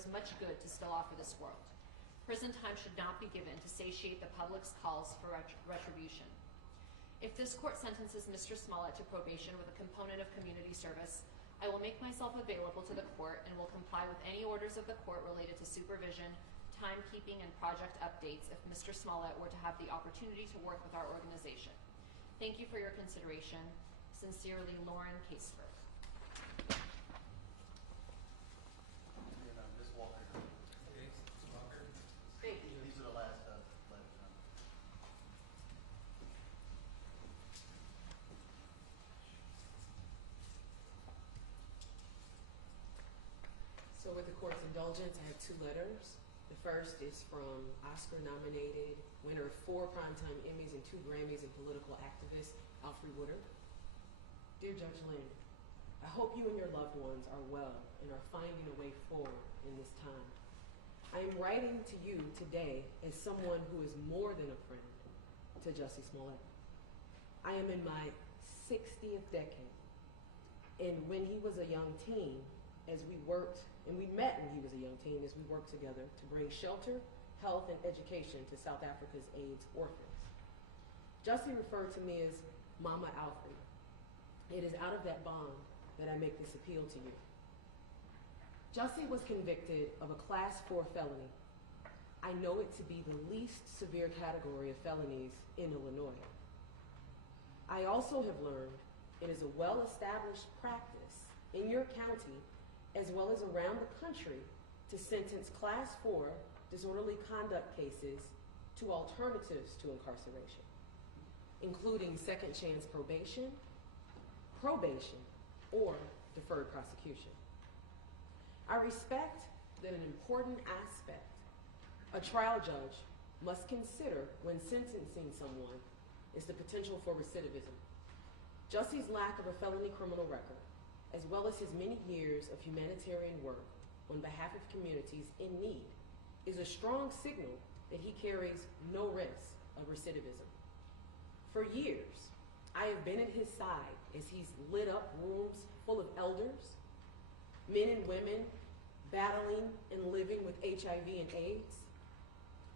has much good to still offer this world. Prison time should not be given to satiate the public's calls for retribution. If this court sentences Mr. Smollett to probation with a component of community service, I will make myself available to the court and will comply with any orders of the court related to supervision, timekeeping, and project updates if Mr. Smollett were to have the opportunity to work with our organization. Thank you for your consideration. Sincerely, Lauren Caseford. Ms. Walker. Okay, Ms. Walker. Great. These are the last letters. So with the court's indulgence, I have 2 letters. The first is from Oscar-nominated winner of 4 Primetime Emmys and 2 Grammys and political activist, Alfre Woodard. Dear Judge Lynn, I hope you and your loved ones are well and are finding a way forward in this time. I am writing to you today as someone who is more than a friend to Jussie Smollett. I am in my 60th decade, and when he was a young teen, as we worked, and we met when he was a young teen, as we worked together to bring shelter, health, and education to South Africa's AIDS orphans. Jussie referred to me as Mama Alfre. It is out of that bond that I make this appeal to you. Jussie was convicted of a Class 4 felony. I know it to be the least severe category of felonies in Illinois. I also have learned it is a well-established practice in your county as well as around the country to sentence Class 4 disorderly conduct cases to alternatives to incarceration, including second chance probation, or deferred prosecution. I respect that an important aspect a trial judge must consider when sentencing someone is the potential for recidivism. Jussie's lack of a felony criminal record, as well as his many years of humanitarian work on behalf of communities in need, is a strong signal that he carries no risk of recidivism. For years, I have been at his side as he's lit up rooms full of elders, men and women battling and living with HIV and AIDS,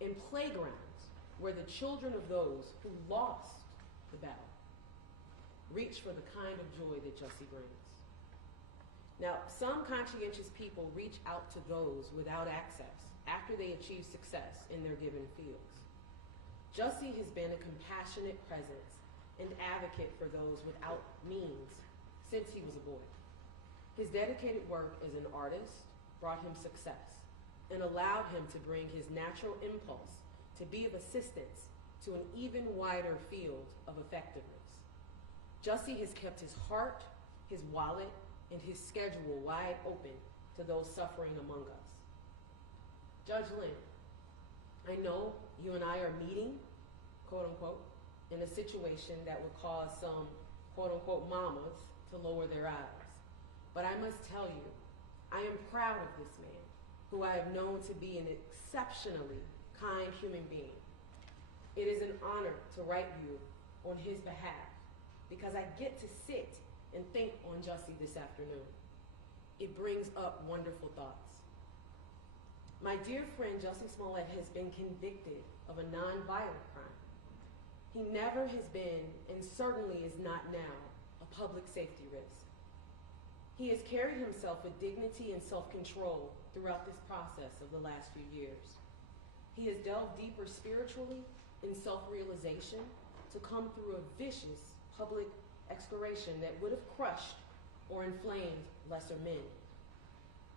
and playgrounds where the children of those who lost the battle reach for the kind of joy that Jussie brings. Now, some conscientious people reach out to those without access after they achieve success in their given fields. Jussie has been a compassionate presence and advocate for those without means since he was a boy. His dedicated work as an artist brought him success and allowed him to bring his natural impulse to be of assistance to an even wider field of effectiveness. Jussie has kept his heart, his wallet, and his schedule wide open to those suffering among us. Judge Lynn, I know you and I are meeting, quote unquote, in a situation that would cause some, quote unquote, mamas to lower their eyes. But I must tell you, I am proud of this man, who I have known to be an exceptionally kind human being. It is an honor to write you on his behalf because I get to sit and think on Jussie this afternoon. It brings up wonderful thoughts. My dear friend Jussie Smollett has been convicted of a nonviolent crime. He never has been, and certainly is not now, a public safety risk. He has carried himself with dignity and self-control throughout this process of the last few years. He has delved deeper spiritually in self-realization to come through a vicious public excoriation that would have crushed or inflamed lesser men.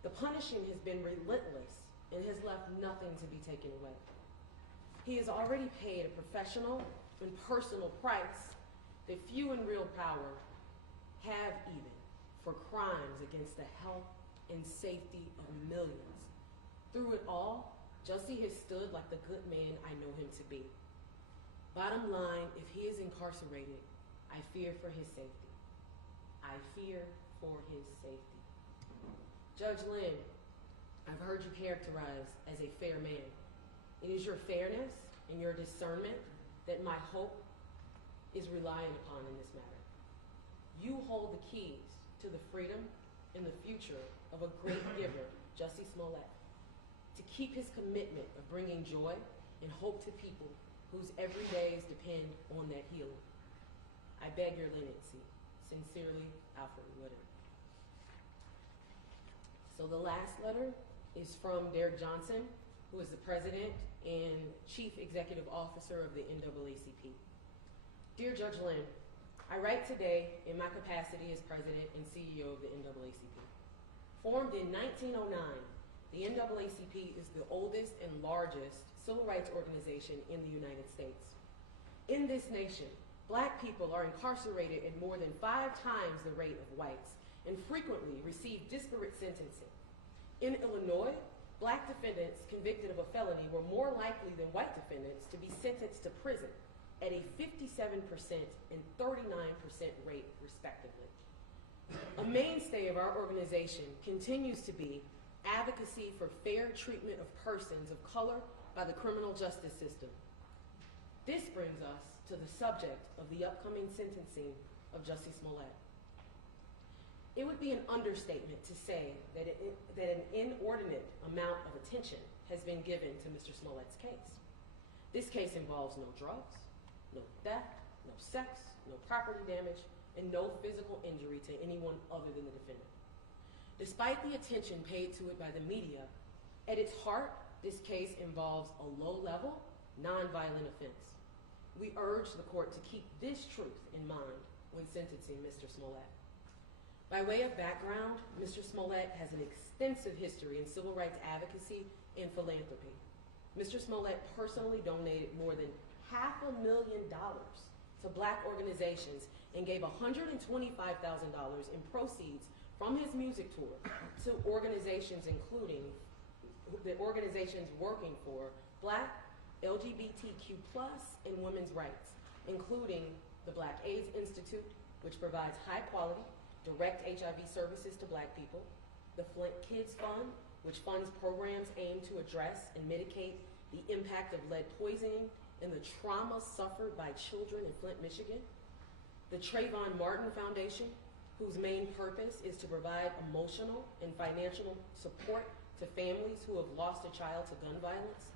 The punishing has been relentless and has left nothing to be taken away. He has already paid a professional and personal price that few in real power have even for crimes against the health and safety of millions. Through it all, Jussie has stood like the good man I know him to be. Bottom line, if he is incarcerated, I fear for his safety. I fear for his safety. Judge Lynn, I've heard you characterized as a fair man. It is your fairness and your discernment that my hope is relying upon in this matter. You hold the keys to the freedom and the future of a great giver, Jussie Smollett, to keep his commitment of bringing joy and hope to people whose everydays depend on that healing. I beg your leniency. Sincerely, Alfred Wooden. So the last letter is from Derek Johnson, who is the president and chief executive officer of the NAACP. Dear Judge Lynn, I write today in my capacity as president and CEO of the NAACP. Formed in 1909, the NAACP is the oldest and largest civil rights organization in the United States. In this nation, Black people are incarcerated at more than 5 times the rate of whites and frequently receive disparate sentencing. In Illinois, Black defendants convicted of a felony were more likely than white defendants to be sentenced to prison at a 57% and 39% rate, respectively. A mainstay of our organization continues to be advocacy for fair treatment of persons of color by the criminal justice system. This brings us to the subject of the upcoming sentencing of Jussie Smollett. It would be an understatement to say that an inordinate amount of attention has been given to Mr. Smollett's case. This case involves no drugs, no theft, no sex, no property damage, and no physical injury to anyone other than the defendant. Despite the attention paid to it by the media, at its heart, this case involves a low-level, nonviolent offense. We urge the court to keep this truth in mind when sentencing Mr. Smollett. By way of background, Mr. Smollett has an extensive history in civil rights advocacy and philanthropy. Mr. Smollett personally donated more than $500,000 to Black organizations and gave $125,000 in proceeds from his music tour to organizations including the organizations working for Black, LGBTQ+, and women's rights, including the Black AIDS Institute, which provides high-quality, direct HIV services to Black people, the Flint Kids Fund, which funds programs aimed to address and mitigate the impact of lead poisoning and the trauma suffered by children in Flint, Michigan, the Trayvon Martin Foundation, whose main purpose is to provide emotional and financial support to families who have lost a child to gun violence,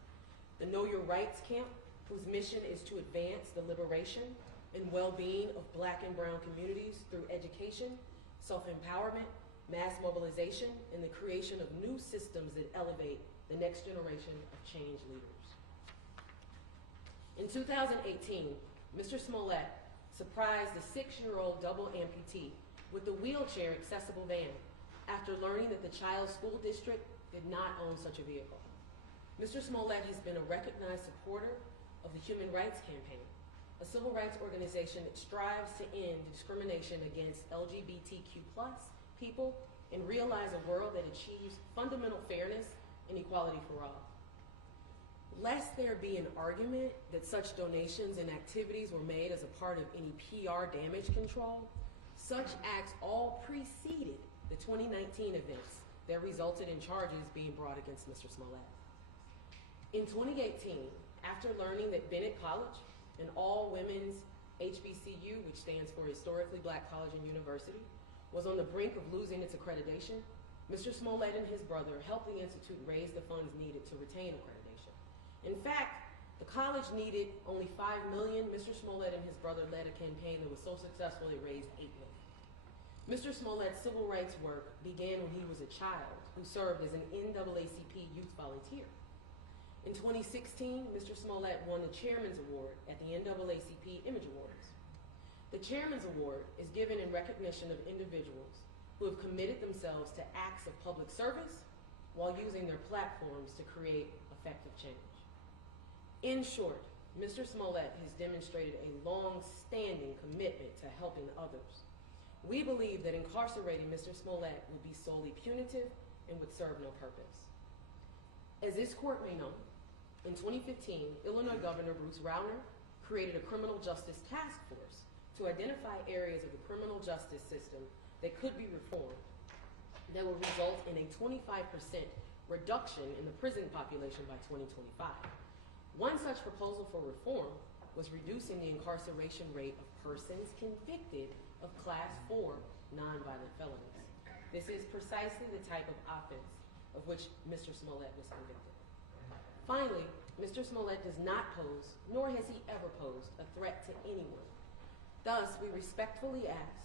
the Know Your Rights Camp, whose mission is to advance the liberation and well-being of Black and brown communities through education, self-empowerment, mass mobilization, and the creation of new systems that elevate the next generation of change leaders. In 2018, Mr. Smollett surprised a 6-year-old double amputee with a wheelchair accessible van after learning that the child's school district did not own such a vehicle. Mr. Smollett has been a recognized supporter of the Human Rights Campaign, a civil rights organization that strives to end discrimination against LGBTQ+ people and realize a world that achieves fundamental fairness and equality for all. Lest there be an argument that such donations and activities were made as a part of any PR damage control, such acts all preceded the 2019 events that resulted in charges being brought against Mr. Smollett. In 2018, after learning that Bennett College, an all-women's HBCU, which stands for Historically Black College and University, was on the brink of losing its accreditation, Mr. Smollett and his brother helped the institute raise the funds needed to retain accreditation. In fact, the college needed only $5 million. Mr. Smollett and his brother led a campaign that was so successful it raised $8 million. Mr. Smollett's civil rights work began when he was a child who served as an NAACP youth volunteer. In 2016, Mr. Smollett won the Chairman's Award at the NAACP Image Awards. The Chairman's Award is given in recognition of individuals who have committed themselves to acts of public service while using their platforms to create effective change. In short, Mr. Smollett has demonstrated a long-standing commitment to helping others. We believe that incarcerating Mr. Smollett would be solely punitive and would serve no purpose. As this court may know, in 2015, Illinois Governor Bruce Rauner created a criminal justice task force to identify areas of the criminal justice system that could be reformed that would result in a 25% reduction in the prison population by 2025. One such proposal for reform was reducing the incarceration rate of persons convicted of Class 4 nonviolent felonies. This is precisely the type of offense of which Mr. Smollett was convicted. Finally, Mr. Smollett does not pose, nor has he ever posed, a threat to anyone. Thus, we respectfully ask,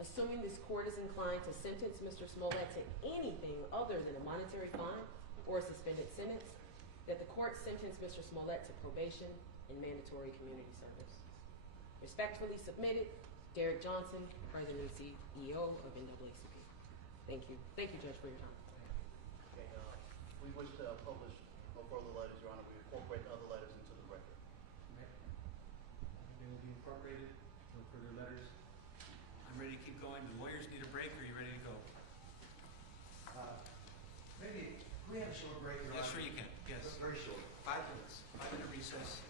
assuming this court is inclined to sentence Mr. Smollett to anything other than a monetary fine or a suspended sentence, that the court sentence Mr. Smollett to probation and mandatory community service. Respectfully submitted, Derek Johnson, President and CEO of NAACP. Thank you. Thank you, Judge, for your time. Okay, we wish to publish no further letters, Your Honor. We incorporate other letters into the record. They will be incorporated, no further letters. I'm ready to keep going. Do lawyers need a break, or are you ready to go? Maybe, can we have a short break, Your Honor? Yes, sure you can. Yes. Very short, 5 minutes. 5-minute recess.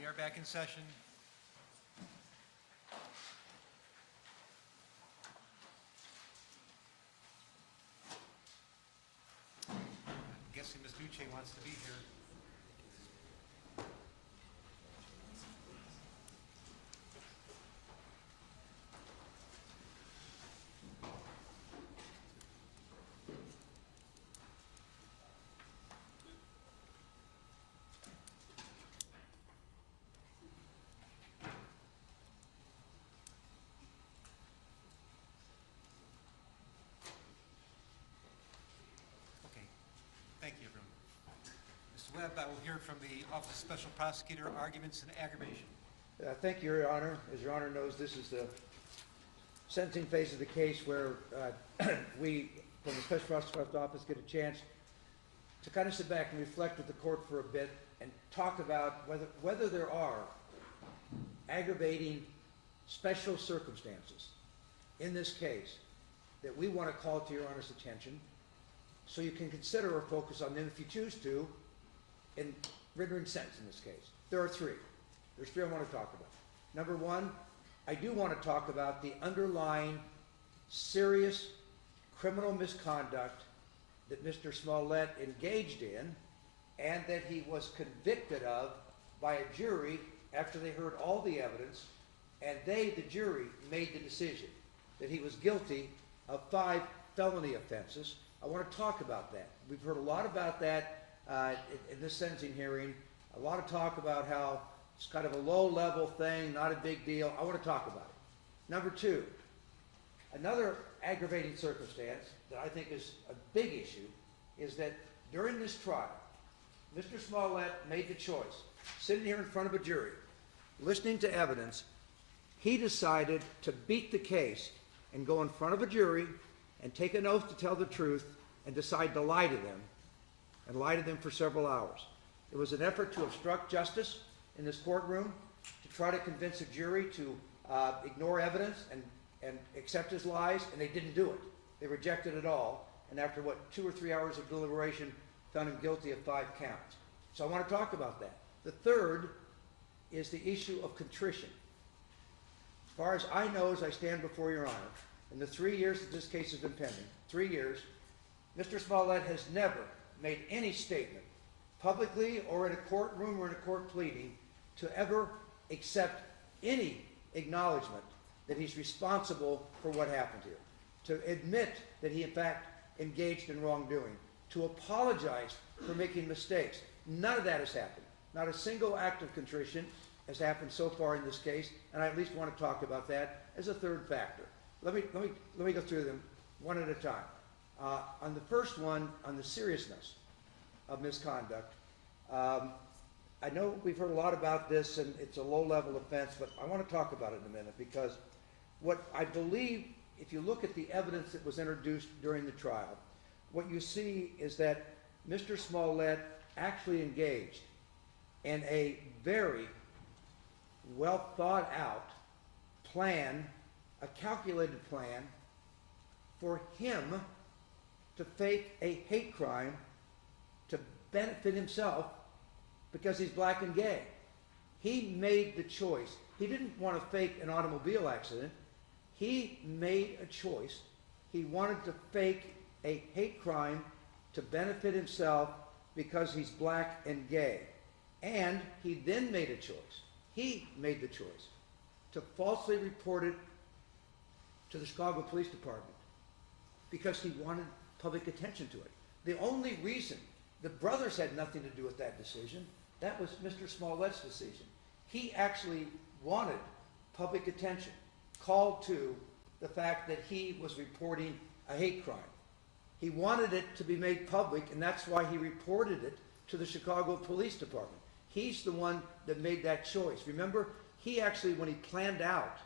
We are back in session. I'm guessing Ms. Duce wants to be here. Okay. Thank you, everyone. Mr. Webb, I will hear from the Office of Special Prosecutor, arguments and aggravation. Thank you, Your Honor. As Your Honor knows, this is the sentencing phase of the case where we, from the Special Prosecutor's Office, get a chance to kind of sit back and reflect with the court for a bit and talk about whether there are aggravating special circumstances in this case that we want to call to Your Honor's attention so you can consider or focus on them if you choose to in rendering sentence in this case. There are three. There's three I want to talk about. Number one, I do want to talk about the underlying serious criminal misconduct that Mr. Smollett engaged in and that he was convicted of by a jury after they heard all the evidence, and they, the jury, made the decision that he was guilty of 5 felony offenses. I want to talk about that. We've heard a lot about that in this sentencing hearing, a lot of talk about how it's kind of a low-level thing, not a big deal. I want to talk about it. Number two, another aggravating circumstance that I think is a big issue is that during this trial, Mr. Smollett made the choice, sitting here in front of a jury, listening to evidence, he decided to beat the case and go in front of a jury and take an oath to tell the truth and decide to lie to them, and lie to them for several hours. It was an effort to obstruct justice in this courtroom, to try to convince a jury to ignore evidence and accept his lies, and they didn't do it. They rejected it all, and after, 2 or 3 hours of deliberation, found him guilty of 5 counts. So I want to talk about that. The third is the issue of contrition. As far as I know, as I stand before Your Honor, in the 3 years that this case has been pending, 3 years, Mr. Smollett has never made any statement, publicly or in a courtroom or in a court pleading, to ever accept any acknowledgement that he's responsible for what happened here, to admit that he in fact engaged in wrongdoing, to apologize for making mistakes. None of that has happened. Not a single act of contrition has happened so far in this case, and I at least want to talk about that as a third factor. Let me go through them one at a time. On the first one, on the seriousness of misconduct, I know we've heard a lot about this, and it's a low-level offense, but I want to talk about it in a minute, because what I believe, if you look at the evidence that was introduced during the trial, what you see is that Mr. Smollett actually engaged in a very well-thought-out plan, a calculated plan, for him to fake a hate crime to benefit himself because he's black and gay. He made the choice. He didn't want to fake an automobile accident. He made a choice. He wanted to fake a hate crime to benefit himself because he's black and gay. And he then made a choice. He made the choice to falsely report it to the Chicago Police Department because he wanted public attention to it. The only reason, the brothers had nothing to do with that decision. That was Mr. Smollett's decision. He actually wanted public attention, called to the fact that he was reporting a hate crime. He wanted it to be made public, and that's why he reported it to the Chicago Police Department. He's the one that made that choice. Remember, he actually, when he planned out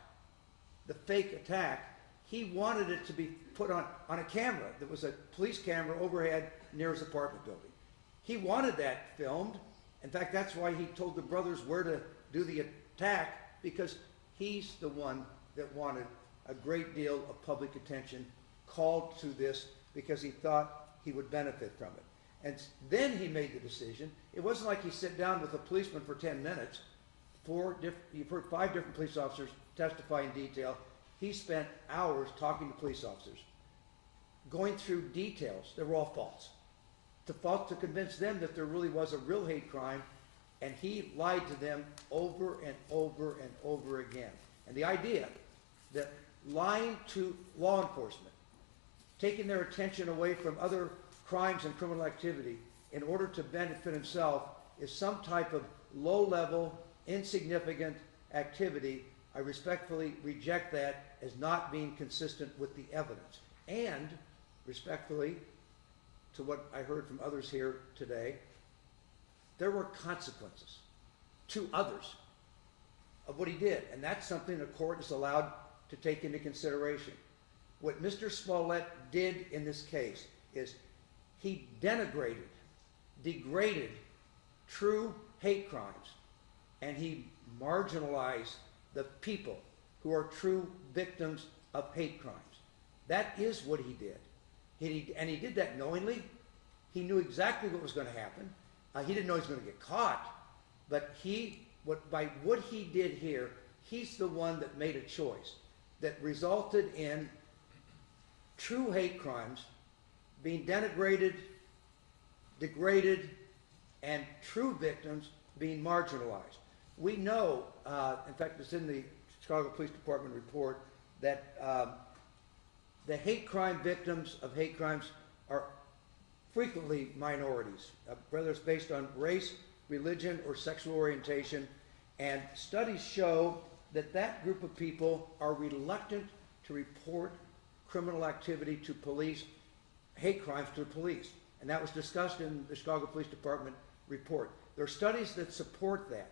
the fake attack, he wanted it to be put on a camera. There was a police camera overhead near his apartment building. He wanted that filmed. In fact, that's why he told the brothers where to do the attack, because he's the one that wanted a great deal of public attention, called to this because he thought he would benefit from it. And then he made the decision. It wasn't like he sat down with a policeman for 10 minutes you've heard 5 different police officers testify in detail. He spent hours talking to police officers, going through details that were all false, to convince them that there really was a real hate crime, and he lied to them over and over and over again. And the idea that lying to law enforcement, taking their attention away from other crimes and criminal activity in order to benefit himself is some type of low-level, insignificant activity, I respectfully reject that as not being consistent with the evidence. And, respectfully, to what I heard from others here today, there were consequences to others of what he did. And that's something the court is allowed to take into consideration. What Mr. Smollett did in this case is he denigrated, degraded true hate crimes, and he marginalized the people who are true victims of hate crimes. That is what he did. And he did that knowingly. He knew exactly what was going to happen. He didn't know he was going to get caught, but by what he did here, he's the one that made a choice that resulted in true hate crimes being denigrated, degraded, and true victims being marginalized. We know, in fact, it's in the Chicago Police Department report, that the hate crime victims of hate crimes are frequently minorities, whether it's based on race, religion, or sexual orientation. And studies show that that group of people are reluctant to report criminal activity to police, hate crimes to the police. And that was discussed in the Chicago Police Department report. There are studies that support that.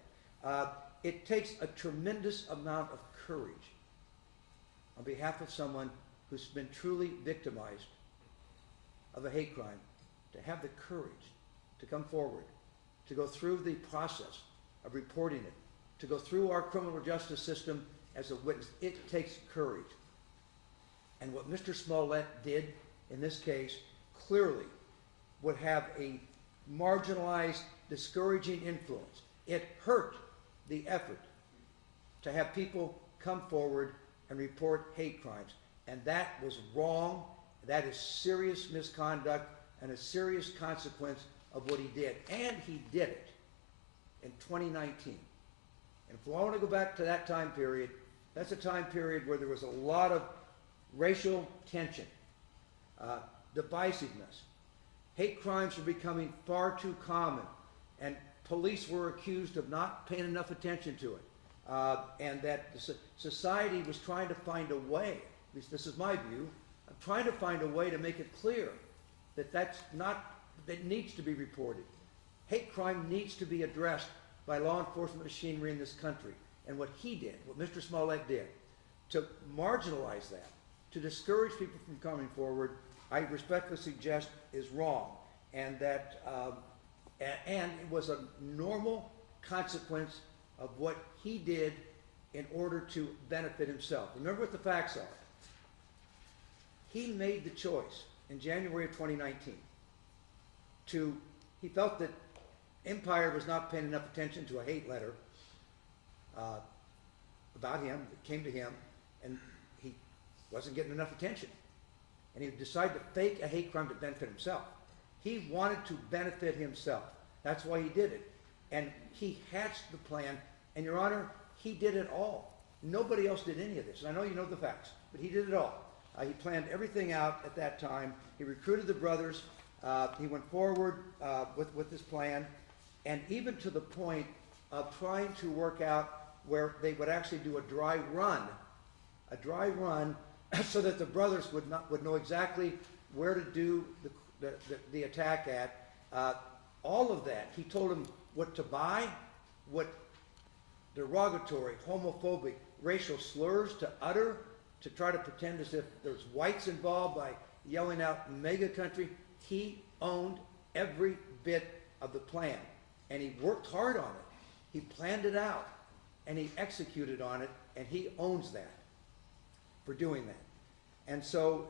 It takes a tremendous amount of courage on behalf of someone who's been truly victimized of a hate crime to have the courage to come forward, to go through the process of reporting it, to go through our criminal justice system as a witness. It takes courage. And what Mr. Smollett did in this case clearly would have a marginalized, discouraging influence. It hurt the effort to have people come forward and report hate crimes. And that was wrong. That is serious misconduct and a serious consequence of what he did. And he did it in 2019. And if I want to go back to that time period, that's a time period where there was a lot of racial tension, divisiveness. Hate crimes were becoming far too common, and police were accused of not paying enough attention to it. And that society was trying to find a way, at least this is my view, of trying to find a way to make it clear that that needs to be reported. Hate crime needs to be addressed by law enforcement machinery in this country. And what he did, what Mr. Smollett did, to marginalize that, to discourage people from coming forward, I respectfully suggest is wrong. And that and it was a normal consequence of what he did in order to benefit himself. Remember what the facts are. He made the choice in January of 2019 he felt that Empire was not paying enough attention to a hate letter about him that came to him, and he wasn't getting enough attention. And he decided to fake a hate crime to benefit himself. He wanted to benefit himself. That's why he did it. And he hatched the plan, and Your Honor, he did it all. Nobody else did any of this. And I know you know the facts, but he did it all. He planned everything out at that time. He recruited the brothers. He went forward with this plan, and even to the point of trying to work out where they would actually do a dry run so that the brothers would know exactly where to do the attack at. All of that. He told them what to buy, what derogatory, homophobic, racial slurs to utter, to try to pretend as if there's whites involved by yelling out mega country. He owned every bit of the plan, and he worked hard on it. He planned it out, and he executed on it, and he owns that for doing that. And so,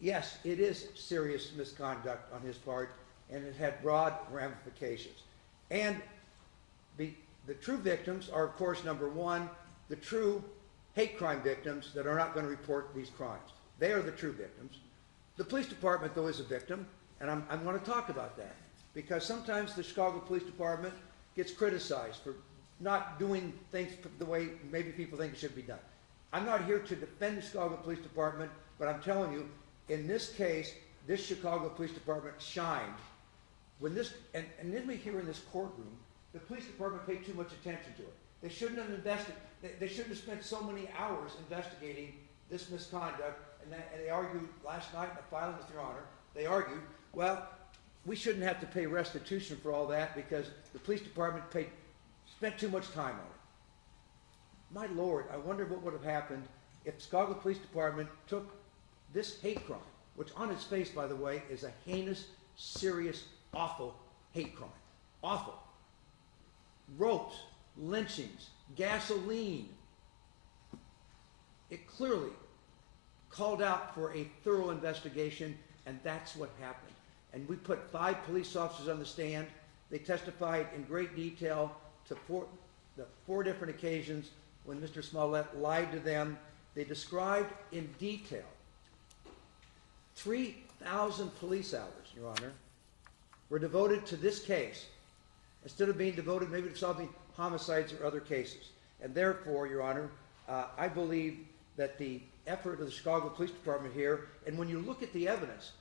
yes, it is serious misconduct on his part, and it had broad ramifications. And the true victims are, of course, number one, the true hate crime victims that are not going to report these crimes. They are the true victims. The police department, though, is a victim, and I'm going to talk about that, because sometimes the Chicago Police Department gets criticized for not doing things the way maybe people think it should be done. I'm not here to defend the Chicago Police Department, but I'm telling you, in this case, this Chicago Police Department shined. When this, and then we hear in this courtroom, the police department paid too much attention to it. They shouldn't have they shouldn't have spent so many hours investigating this misconduct, and they argued last night in a filing with Your Honor, they argued, well, we shouldn't have to pay restitution for all that because the police department spent too much time on it. My Lord, I wonder what would have happened if the Chicago Police Department took this hate crime, which on its face, by the way, is a heinous, serious, awful hate crime. Awful. Ropes, lynchings, gasoline. It clearly called out for a thorough investigation, and that's what happened. And we put 5 police officers on the stand. They testified in great detail to the 4 different occasions when Mr. Smollett lied to them. They described in detail 3,000 police hours, Your Honor, were devoted to this case instead of being devoted maybe to solving homicides or other cases. And therefore, Your Honor, I believe that the effort of the Chicago Police Department here, and when you look at the evidence,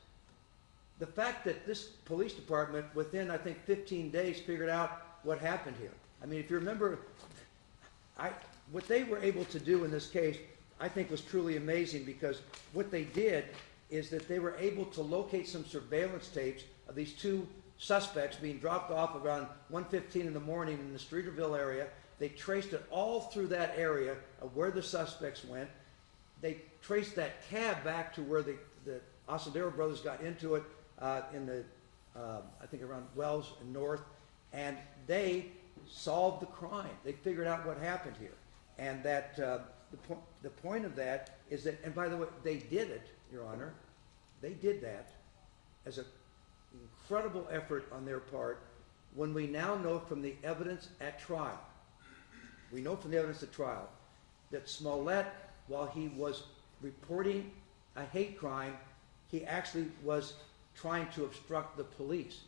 the fact that this police department within, I think, 15 days figured out what happened here. I mean, if you remember, what they were able to do in this case, I think was truly amazing, because what they did is that they were able to locate some surveillance tapes of these 2 suspects being dropped off around 1:15 in the morning in the Streeterville area. They traced it all through that area of where the suspects went. They traced that cab back to where the Ossadero brothers got into it in the, I think around Wells and North, and they solved the crime. They figured out what happened here. And that the point of that is that, and by the way, they did it, Your Honor, they did that as an incredible effort on their part, when we now know from the evidence at trial, that Smollett, while he was reporting a hate crime, he actually was trying to obstruct the police.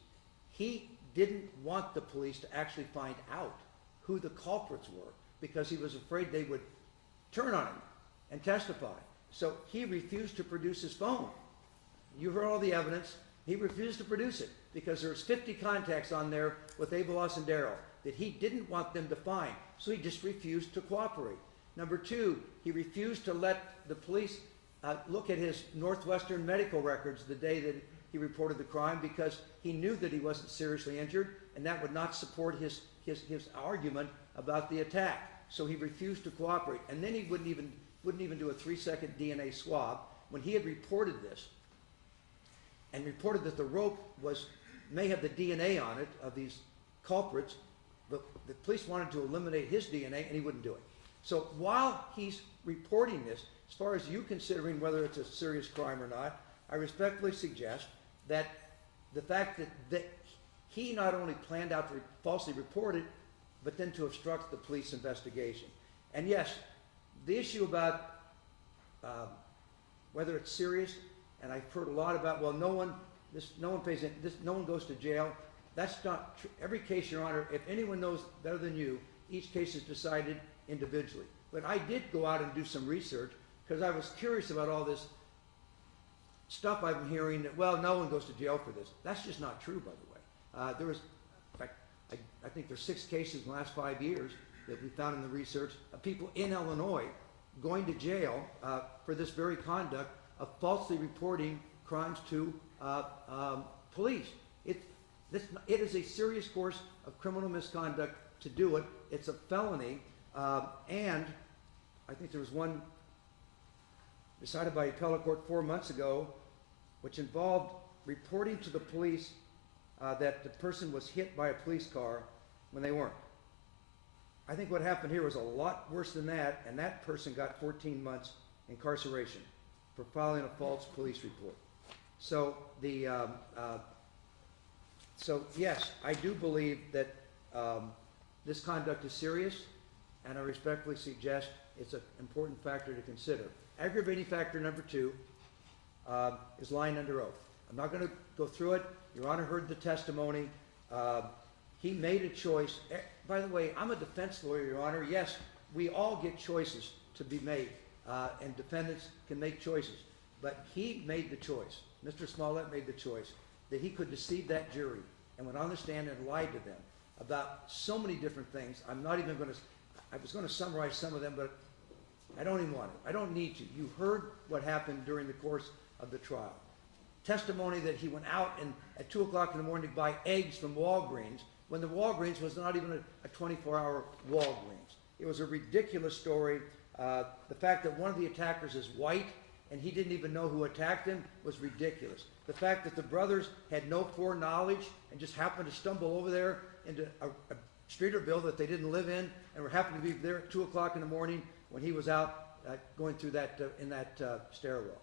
He didn't want the police to actually find out who the culprits were, because he was afraid they would turn on him and testify. So he refused to produce his phone. You heard all the evidence. He refused to produce it because there's 50 contacts on there with Abel Ossadero that he didn't want them to find. So he just refused to cooperate. Number 2, he refused to let the police look at his Northwestern medical records the day that he reported the crime, because he knew that he wasn't seriously injured, and that would not support his argument about the attack. So he refused to cooperate. And then he wouldn't even do a 3-second DNA swab when he had reported this, and reported that the rope may have the DNA on it of these culprits. But the police wanted to eliminate his DNA, and he wouldn't do it. So while he's reporting this, as far as you considering whether it's a serious crime or not, I respectfully suggest that the fact that he not only planned out to falsely report it, but then to obstruct the police investigation. And yes, the issue about whether it's serious, and I've heard a lot about, well, no one goes to jail. That's not true. Every case, Your Honor, if anyone knows better than you, each case is decided individually. But I did go out and do some research because I was curious about all this stuff I've been hearing that, well, no one goes to jail for this. That's just not true, by the way. There was, in fact, I think there's 6 cases in the last 5 years that we found in the research of people in Illinois going to jail for this very conduct of falsely reporting crimes to police. It is a serious course of criminal misconduct to do it. It's a felony, and I think there was one decided by appellate court 4 months ago, which involved reporting to the police that the person was hit by a police car when they weren't. I think what happened here was a lot worse than that, and that person got 14 months incarceration for filing a false police report. So so yes, I do believe that this conduct is serious, and I respectfully suggest it's an important factor to consider. Aggravating factor number 2 is lying under oath. I'm not going to go through it. Your Honor heard the testimony. He made a choice. By the way, I'm a defense lawyer, Your Honor. Yes, we all get choices to be made, and defendants can make choices. But he made the choice. Mr. Smollett made the choice that he could deceive that jury and went on the stand and lied to them about so many different things. I'm not even going to, I was going to summarize some of them, but I don't even want to. I don't need to. You heard what happened during the course of the trial. Testimony that he went out and at 2 o'clock in the morning to buy eggs from Walgreens when the Walgreens was not even a 24-hour Walgreens. It was a ridiculous story. The fact that one of the attackers is white and he didn't even know who attacked him was ridiculous. The fact that the brothers had no foreknowledge and just happened to stumble over there into a street or bill that they didn't live in and were happened to be there at 2 o'clock in the morning when he was out going through that in that stairwell.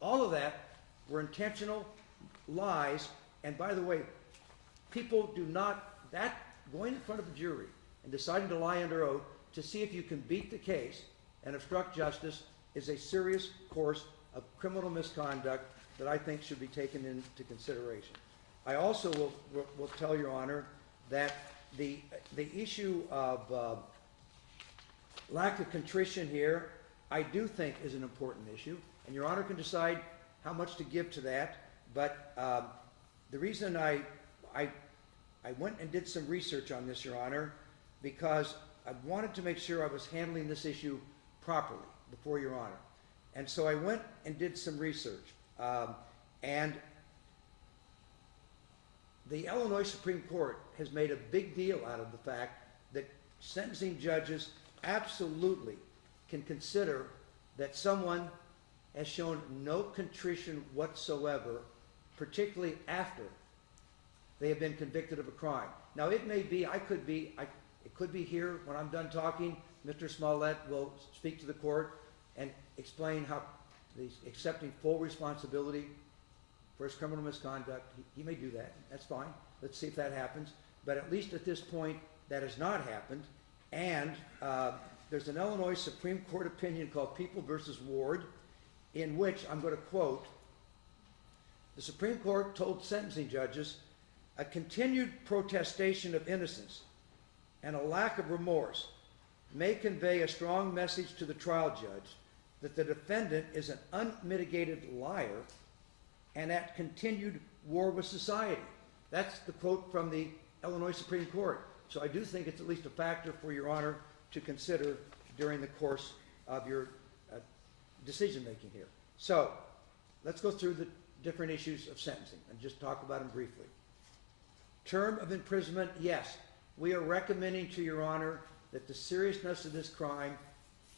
All of that were intentional lies. And by the way, people do not, that going in front of a jury and deciding to lie under oath to see if you can beat the case and obstruct justice is a serious course of criminal misconduct that I think should be taken into consideration. I also will tell Your Honor that the issue of lack of contrition here, I do think is an important issue, and Your Honor can decide how much to give to that. But the reason I went and did some research on this, Your Honor, because I wanted to make sure I was handling this issue properly before Your Honor. And so I went and did some research. And the Illinois Supreme Court has made a big deal out of the fact that sentencing judges absolutely can consider that someone has shown no contrition whatsoever, particularly after they have been convicted of a crime. Now it may be, it could be here when I'm done talking, Mr. Smollett will speak to the court and explain how he's accepting full responsibility for his criminal misconduct. He may do that. That's fine. Let's see if that happens. But at least at this point, that has not happened. And there's an Illinois Supreme Court opinion called People v. Ward, in which, I'm going to quote, the Supreme Court told sentencing judges, a continued protestation of innocence and a lack of remorse may convey a strong message to the trial judge that the defendant is an unmitigated liar and at continued war with society. That's the quote from the Illinois Supreme Court. So I do think it's at least a factor for Your Honor to consider during the course of your decision-making here. So let's go through the different issues of sentencing and just talk about them briefly. Term of imprisonment, yes. We are recommending to Your Honor that the seriousness of this crime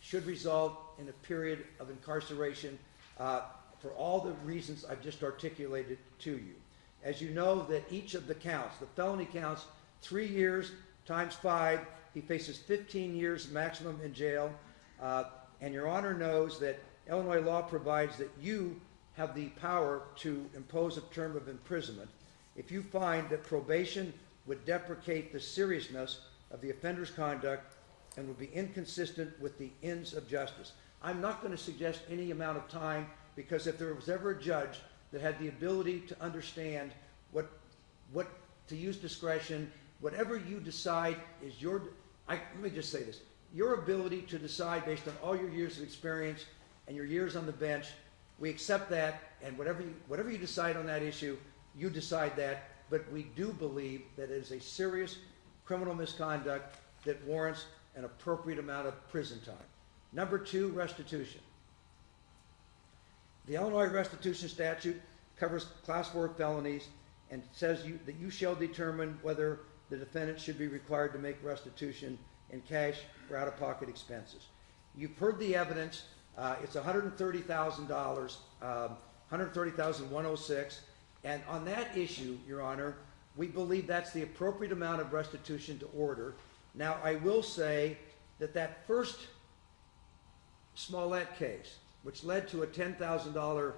should result in a period of incarceration for all the reasons I've just articulated to you. As you know, that each of the counts, the felony counts, 3 years times 5, he faces 15 years maximum in jail. And Your Honor knows that Illinois law provides that you have the power to impose a term of imprisonment if you find that probation would deprecate the seriousness of the offender's conduct and would be inconsistent with the ends of justice. I'm not going to suggest any amount of time, because if there was ever a judge that had the ability to understand what to use discretion, whatever you decide is your, let me just say this, your ability to decide based on all your years of experience and your years on the bench, we accept that, and whatever you decide on that issue, you decide that, but we do believe that it is a serious criminal misconduct that warrants an appropriate amount of prison time. Number 2, restitution. The Illinois restitution statute covers class 4 felonies and says that you shall determine whether the defendant should be required to make restitution in cash for out-of-pocket expenses. You've heard the evidence. It's $130,000, $130,106, and on that issue, Your Honor, we believe that's the appropriate amount of restitution to order. Now, I will say that first Smollett case, which led to a $10,000,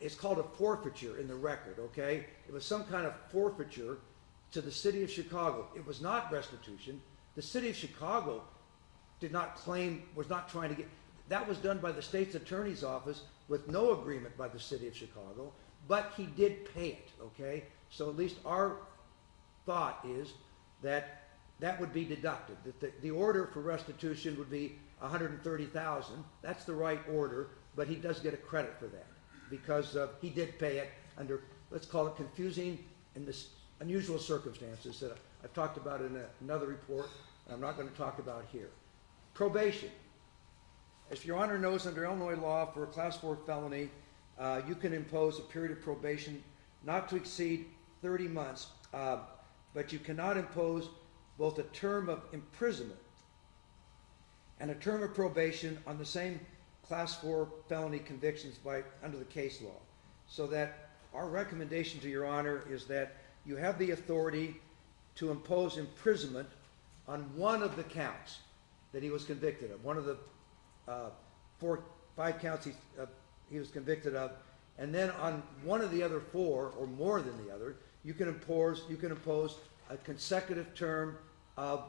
it's called a forfeiture in the record, okay? It was some kind of forfeiture to the city of Chicago. It was not restitution. The city of Chicago did not claim, was not trying to get, that was done by the state's attorney's office with no agreement by the city of Chicago, but he did pay it, okay? So at least our thought is that that would be deducted, that the order for restitution would be $130,000. That's the right order, but he does get a credit for that because he did pay it under, let's call it confusing and unusual circumstances that I've talked about in another report, and I'm not going to talk about here. Probation. As Your Honor knows, under Illinois law, for a Class 4 felony, you can impose a period of probation not to exceed 30 months, but you cannot impose both a term of imprisonment and a term of probation on the same Class 4 felony convictions under the case law. So that our recommendation to Your Honor is that you have the authority to impose imprisonment on one of the counts that he was convicted of, one of the 5 counts he was convicted of, and then on one of the other 4 or more than the other, you can impose a consecutive term of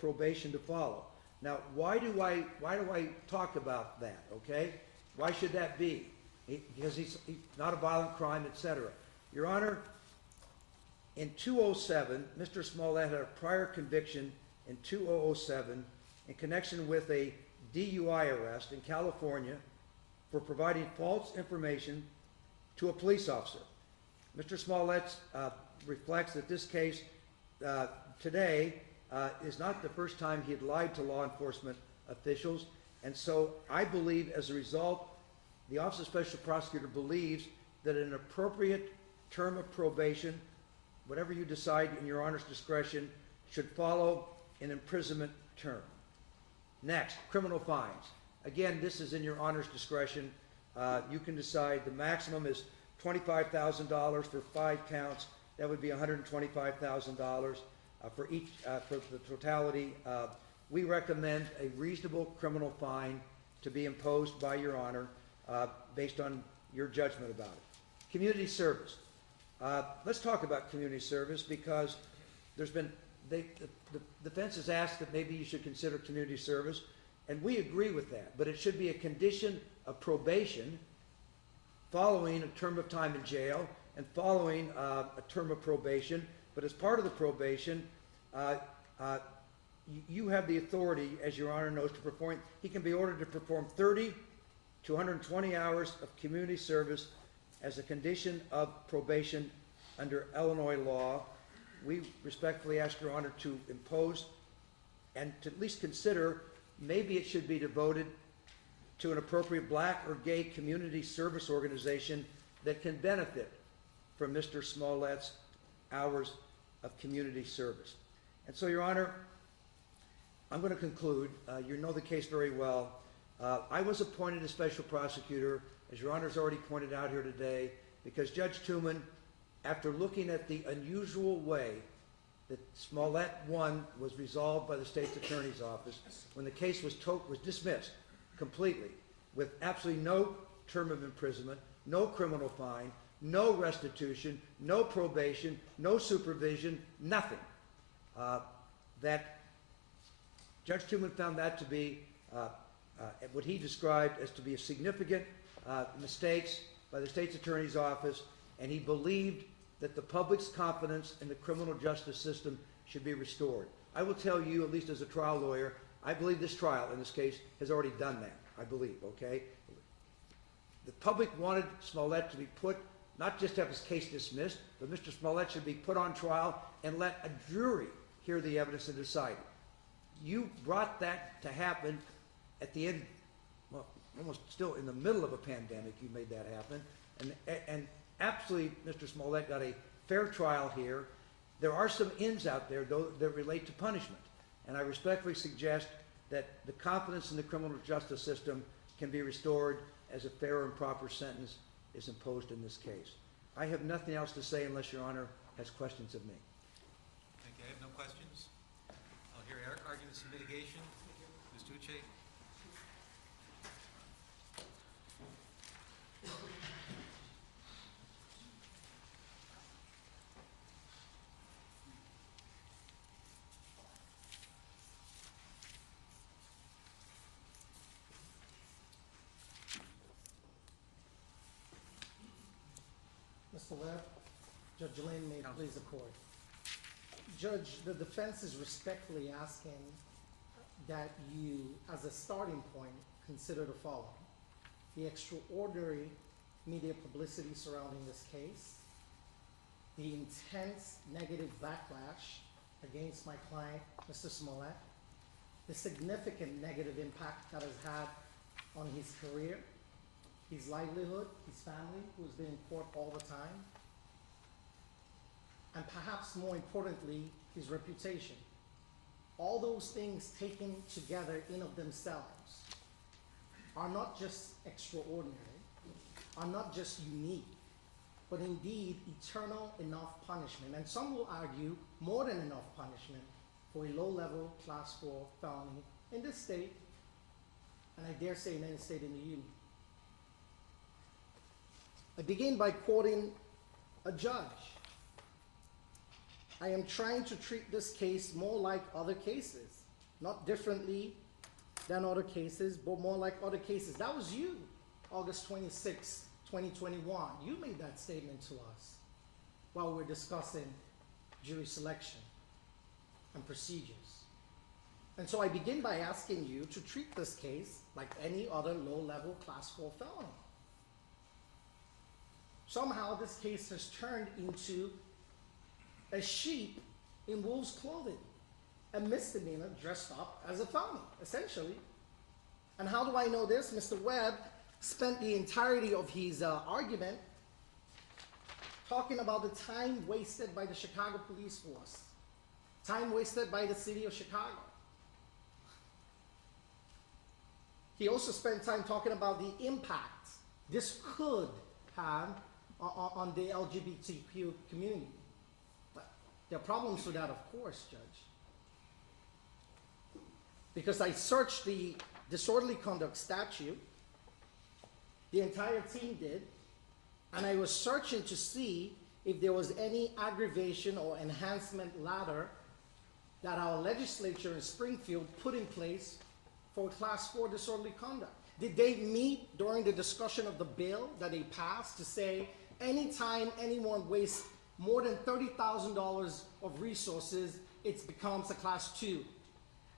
probation to follow. Now, why do I talk about that? Okay, why should that be? Because he's not a violent crime, etc. Your Honor, in 2007, Mr. Smollett had a prior conviction in 2007 in connection with a DUI arrest in California for providing false information to a police officer. Mr. Smollett reflects that this case today is not the first time he had lied to law enforcement officials, and so I believe as a result, the Office of Special Prosecutor believes that an appropriate term of probation, whatever you decide in Your Honor's discretion, should follow an imprisonment term. Next, criminal fines. Again, this is in Your Honor's discretion. You can decide the maximum is $25,000 for 5 counts. That would be $125,000 for each, for the totality. We recommend a reasonable criminal fine to be imposed by Your Honor based on your judgment about it. Community service. Let's talk about community service because there's been, the defense has asked that maybe you should consider community service, and we agree with that, but it should be a condition of probation following a term of time in jail and following a term of probation. But as part of the probation, you have the authority, as Your Honor knows, to perform, he can be ordered to perform 30 to 120 hours of community service as a condition of probation under Illinois law. We respectfully ask Your Honor to impose and to at least consider maybe it should be devoted to an appropriate black or gay community service organization that can benefit from Mr. Smollett's hours of community service. And so, Your Honor, I'm going to conclude. You know the case very well. I was appointed as special prosecutor, as Your Honor's already pointed out here today, because Judge Tooman, after looking at the unusual way that Smollett 1 was resolved by the state's attorney's office, when the case was dismissed completely, with absolutely no term of imprisonment, no criminal fine, no restitution, no probation, no supervision, nothing. That Judge Tooman found that to be what he described as to be a significant mistakes by the state's attorney's office, and he believed that the public's confidence in the criminal justice system should be restored. I will tell you, at least as a trial lawyer, I believe this trial in this case has already done that, I believe, okay? The public wanted Smollett to be put, not just have his case dismissed, but Mr. Smollett should be put on trial and let a jury hear the evidence and decide. You brought that to happen at the end, well, almost still in the middle of a pandemic, you made that happen. And absolutely, Mr. Smollett got a fair trial here. There are some ins out there, though, that relate to punishment. And I respectfully suggest that the confidence in the criminal justice system can be restored as a fair and proper sentence is imposed in this case. I have nothing else to say unless Your Honor has questions of me. Thank you. I have no questions. I'll hear arguments in mitigation. Ms. Duce. Mr. Webb, Judge Lynn, may it Counsel. please the court. Judge, the defense is respectfully asking that you, as a starting point, consider the following. The extraordinary media publicity surrounding this case, the intense negative backlash against my client, Mr. Smollett, the significant negative impact that has had on his career, his livelihood, his family, who has been in court all the time, and perhaps more importantly, his reputation. All those things taken together in of themselves are not just extraordinary, are not just unique, but indeed eternal enough punishment, and some will argue more than enough punishment for a low-level Class 4 felony in this state, and I dare say in any state in the union. I begin by quoting a judge. I am trying to treat this case more like other cases, not differently than other cases, but more like other cases. That was you, August 26, 2021. You made that statement to us while we were discussing jury selection and procedures. And so I begin by asking you to treat this case like any other low-level Class 4 felony. Somehow this case has turned into a sheep in wolf's clothing, a misdemeanor dressed up as a felony, essentially. And how do I know this? Mr. Webb spent the entirety of his argument talking about the time wasted by the Chicago police force, time wasted by the city of Chicago. He also spent time talking about the impact this could have on the LGBTQ community. But there are problems with that, of course, Judge. Because I searched the disorderly conduct statute, the entire team did, and I was searching to see if there was any aggravation or enhancement ladder that our legislature in Springfield put in place for Class 4 disorderly conduct. Did they meet during the discussion of the bill that they passed to say anytime anyone wastes more than $30,000 of resources, it becomes a Class 2?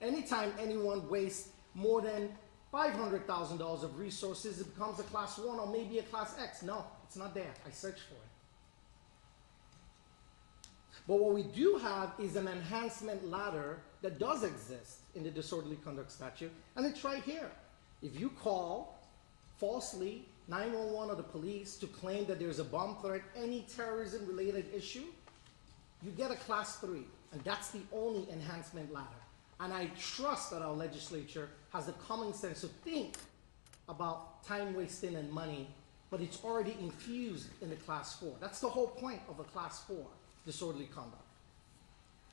Anytime anyone wastes more than $500,000 of resources, it becomes a Class 1 or maybe a Class X. No, it's not there. I searched for it. But what we do have is an enhancement ladder that does exist in the disorderly conduct statute, and it's right here. If you call falsely 911 or the police to claim that there's a bomb threat, any terrorism-related issue, you get a Class 3, and that's the only enhancement ladder. And I trust that our legislature has the common sense to think about time wasting and money, but it's already infused in the Class 4. That's the whole point of a Class 4 disorderly conduct.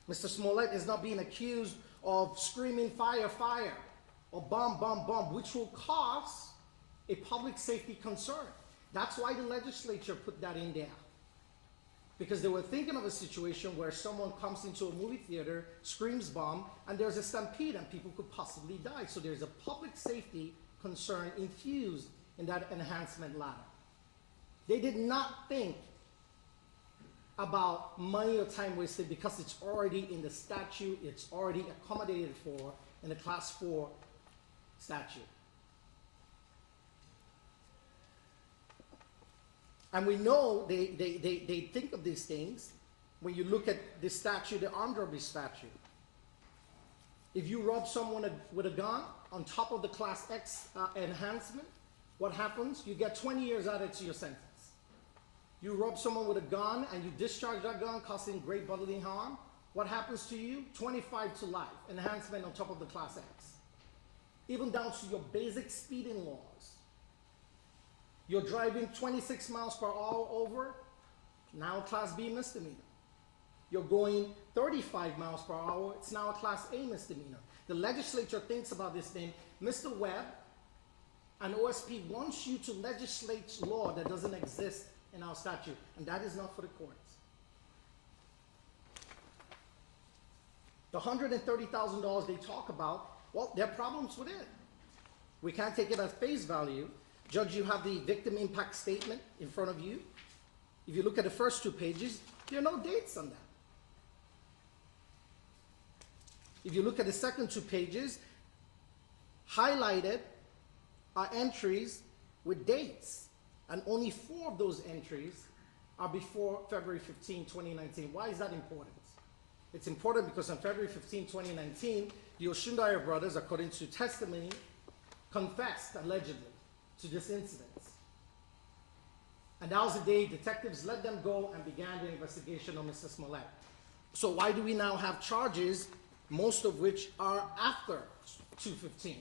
Mr. Smollett is not being accused of screaming fire, fire, or bomb, bomb, bomb, which will cause a public safety concern. That's why the legislature put that in there. Because they were thinking of a situation where someone comes into a movie theater, screams bomb, and there's a stampede and people could possibly die. So there's a public safety concern infused in that enhancement ladder. They did not think about money or time wasted because it's already in the statute, it's already accommodated for in the Class 4 statute. And we know they think of these things when you look at the statute, the armed robbery statute. If you rob someone with a gun on top of the Class X enhancement, what happens? You get 20 years added to your sentence. You rob someone with a gun and you discharge that gun causing great bodily harm, what happens to you? 25 to life, enhancement on top of the Class X. Even down to your basic speeding laws. You're driving 26 miles per hour over, now Class B misdemeanor. You're going 35 miles per hour, it's now a Class A misdemeanor. The legislature thinks about this thing. Mr. Webb and OSP wants you to legislate law that doesn't exist in our statute, and that is not for the courts. The $130,000 they talk about, well, there are problems with it. We can't take it at face value. Judge, you have the victim impact statement in front of you. If you look at the first 2 pages, there are no dates on that. If you look at the second 2 pages, highlighted are entries with dates, and only 4 of those entries are before February 15, 2019. Why is that important? It's important because on February 15, 2019, the Oshundaya brothers, according to testimony, confessed allegedly to this incident. And that was the day detectives let them go and began the investigation on Mr. Smollett. So why do we now have charges, most of which are after 2/15?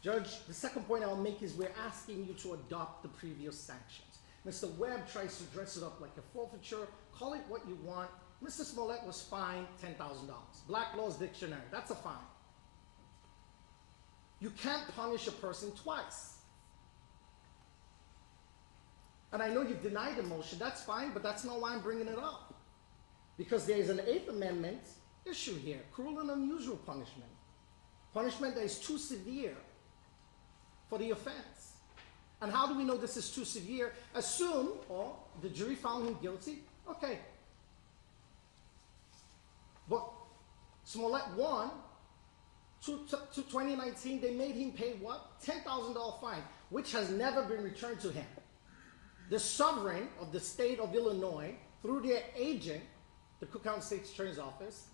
Judge, the second point I'll make is we're asking you to adopt the previous sanctions. Mr. Webb tries to dress it up like a forfeiture, call it what you want. Mr. Smollett was fined $10,000. Black Law's Dictionary, that's a fine. You can't punish a person twice. And I know you've denied the motion, that's fine, but that's not why I'm bringing it up. Because there's an 8th Amendment issue here, cruel and unusual punishment. Punishment that is too severe for the offense. And how do we know this is too severe? Assume, or the jury found him guilty, okay. But Smollett won. To 2019, they made him pay what? $10,000 fine, which has never been returned to him. The sovereign of the state of Illinois, through their agent, the Cook County State's Attorney's Office,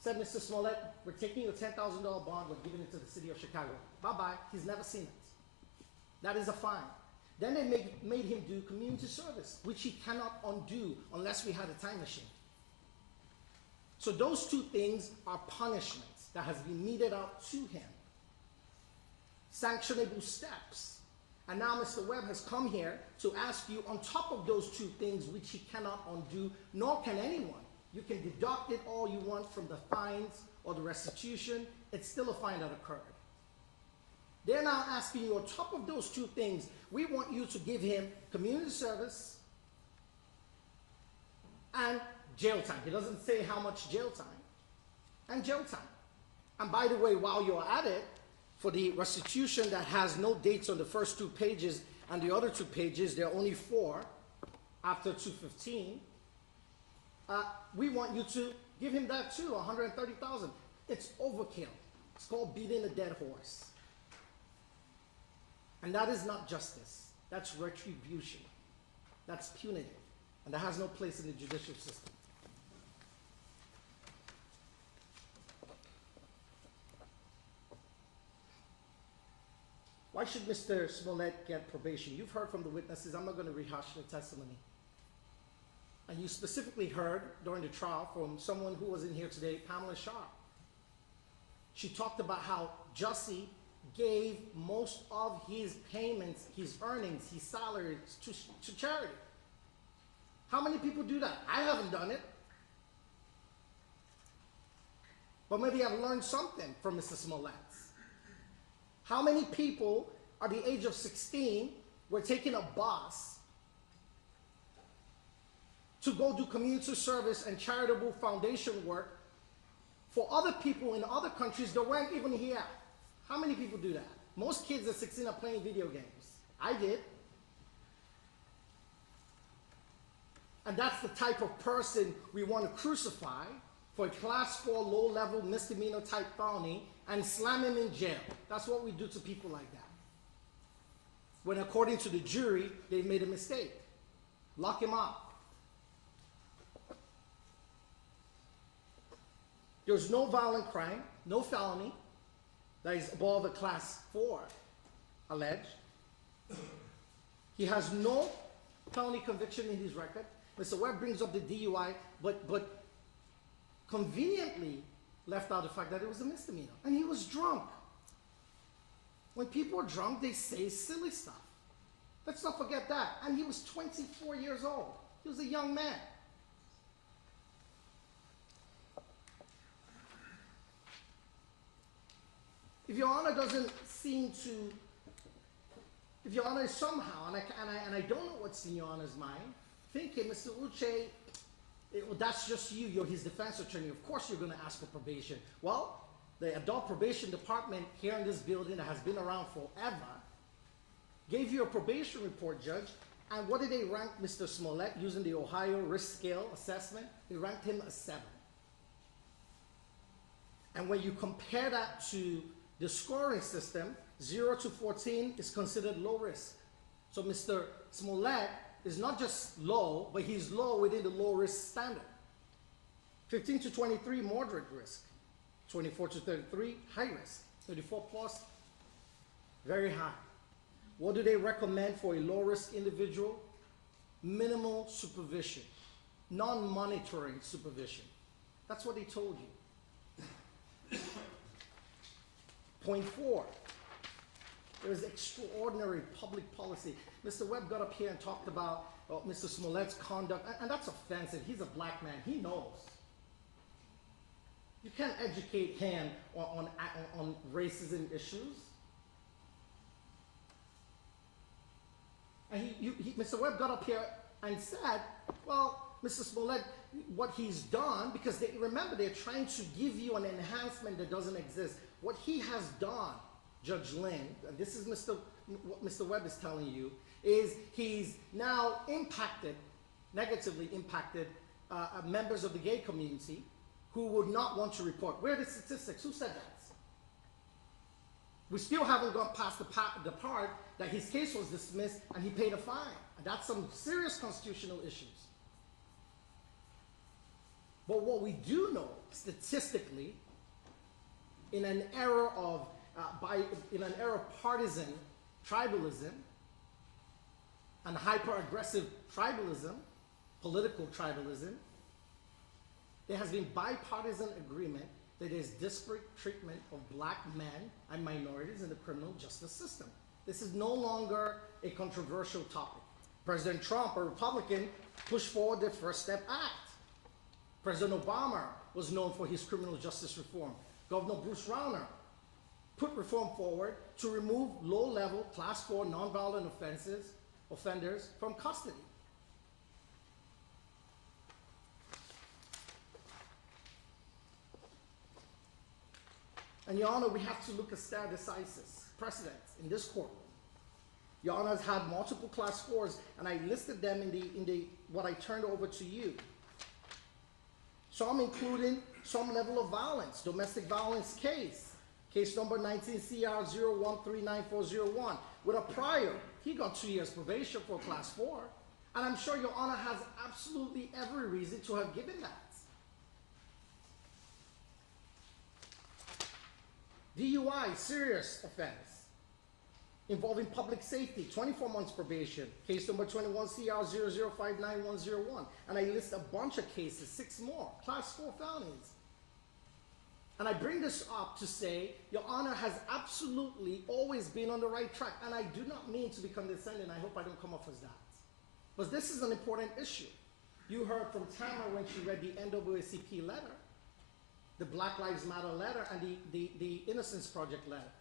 said, Mr. Smollett, we're taking your $10,000 bond, we're giving it to the city of Chicago. Bye-bye, he's never seen it. That is a fine. Then they made him do community service, which he cannot undo unless we had a time machine. So those 2 things are punishments that has been meted out to him. Sanctionable steps. And now Mr. Webb has come here to ask you, on top of those 2 things which he cannot undo, nor can anyone. You can deduct it all you want from the fines or the restitution. It's still a fine that occurred. They're now asking you, on top of those 2 things, we want you to give him community service and jail time. He doesn't say how much jail time. And jail time. And by the way, while you're at it, for the restitution that has no dates on the first 2 pages and the other 2 pages, there are only 4 after 2/15, we want you to give him that too, $130,000. It's overkill. It's called beating a dead horse. And that is not justice. That's retribution. That's punitive. And that has no place in the judicial system. Why should Mr. Smollett get probation? You've heard from the witnesses. I'm not going to rehash their testimony. And you specifically heard during the trial from someone who was in here today, Pamela Sharp. She talked about how Jussie gave most of his payments, his earnings, his salaries to charity. How many people do that? I haven't done it. But maybe I've learned something from Mr. Smollett. How many people at the age of 16 were taking a bus to go do community service and charitable foundation work for other people in other countries that weren't even here? How many people do that? Most kids at 16 are playing video games. I did. And that's the type of person we want to crucify for a class 4 low-level misdemeanor type felony and slam him in jail. That's what we do to people like that. When according to the jury, they made a mistake. Lock him up. There's no violent crime, no felony that is above a class 4, alleged. He has no felony conviction in his record. Mr. Webb brings up the DUI, but conveniently left out the fact that it was a misdemeanor. And he was drunk. When people are drunk, they say silly stuff. Let's not forget that. And he was 24 years old. He was a young man. If Your Honor doesn't seem to, if Your Honor is somehow, and I don't know what's in Your Honor's mind, thinking, Mr. Uche, that's just you, you're his defense attorney, of course you're going to ask for probation. Well, the adult probation department here in this building that has been around forever, gave you a probation report, Judge, and what did they rank Mr. Smollett using the Ohio risk scale assessment? They ranked him a 7. And when you compare that to the scoring system, 0 to 14 is considered low risk. So Mr. Smollett is not just low, but he's low within the low risk standard. 15 to 23, moderate risk. 24 to 33, high risk. 34 plus, very high. What do they recommend for a low risk individual? Minimal supervision, non-monitoring supervision. That's what they told you. Point 4, there is extraordinary public policy. Mr. Webb got up here and talked about Mr. Smollett's conduct, and that's offensive. He's a black man, he knows. You can't educate him on racism issues. And Mr. Webb got up here and said, well, Mr. Smollett, what he's done, because remember, they're trying to give you an enhancement that doesn't exist. What he has done, Judge Lynn, and this is what Mr. Webb is telling you, is he's now negatively impacted members of the gay community who would not want to report. Where are the statistics? Who said that? We still haven't gone past the part that his case was dismissed and he paid a fine. And that's some serious constitutional issues. But what we do know, statistically, in an era of partisan tribalism and hyper-aggressive tribalism, political tribalism, there has been bipartisan agreement that there is disparate treatment of black men and minorities in the criminal justice system. This is no longer a controversial topic. President Trump, a Republican, pushed forward the First Step Act. President Obama was known for his criminal justice reform. Governor Bruce Rauner put reform forward to remove low-level, Class 4 nonviolent offenders from custody. And Your Honor, we have to look at stare decisis, precedents in this courtroom. Your Honor has had multiple Class 4s, and I listed them in what I turned over to you. Some including some level of violence, domestic violence case number 19 CR 0139401. With a prior, he got 2 years probation for Class 4, and I'm sure Your Honor has absolutely every reason to have given that. DUI, serious offense, involving public safety, 24 months probation, case number 21 CR 0059101. And I list a bunch of cases, 6 more, Class 4 felonies. And I bring this up to say, Your Honor has absolutely always been on the right track. And I do not mean to be condescending, I hope I don't come off as that. But this is an important issue. You heard from Tamara when she read the NAACP letter, the Black Lives Matter letter, and the Innocence Project letter.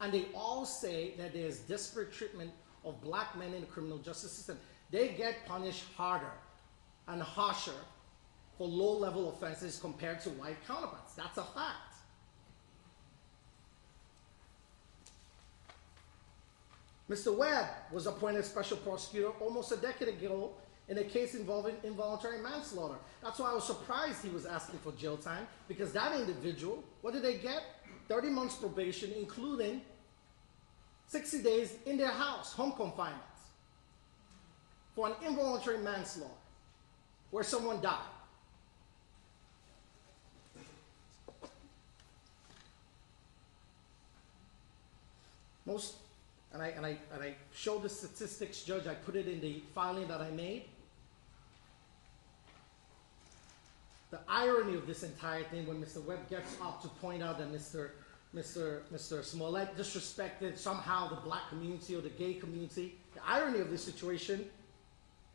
And they all say that there's disparate treatment of black men in the criminal justice system. They get punished harder and harsher for low-level offenses compared to white counterparts. That's a fact. Mr. Webb was appointed special prosecutor almost a decade ago in a case involving involuntary manslaughter. That's why I was surprised he was asking for jail time, because that individual, what did they get? 30 months probation, including 60 days in their house, home confinement, for an involuntary manslaughter where someone died. And I showed the statistics, Judge, I put it in the filing that I made. The irony of this entire thing, when Mr. Webb gets up to point out that Mr. Smollett disrespected somehow the black community or the gay community, the irony of this situation,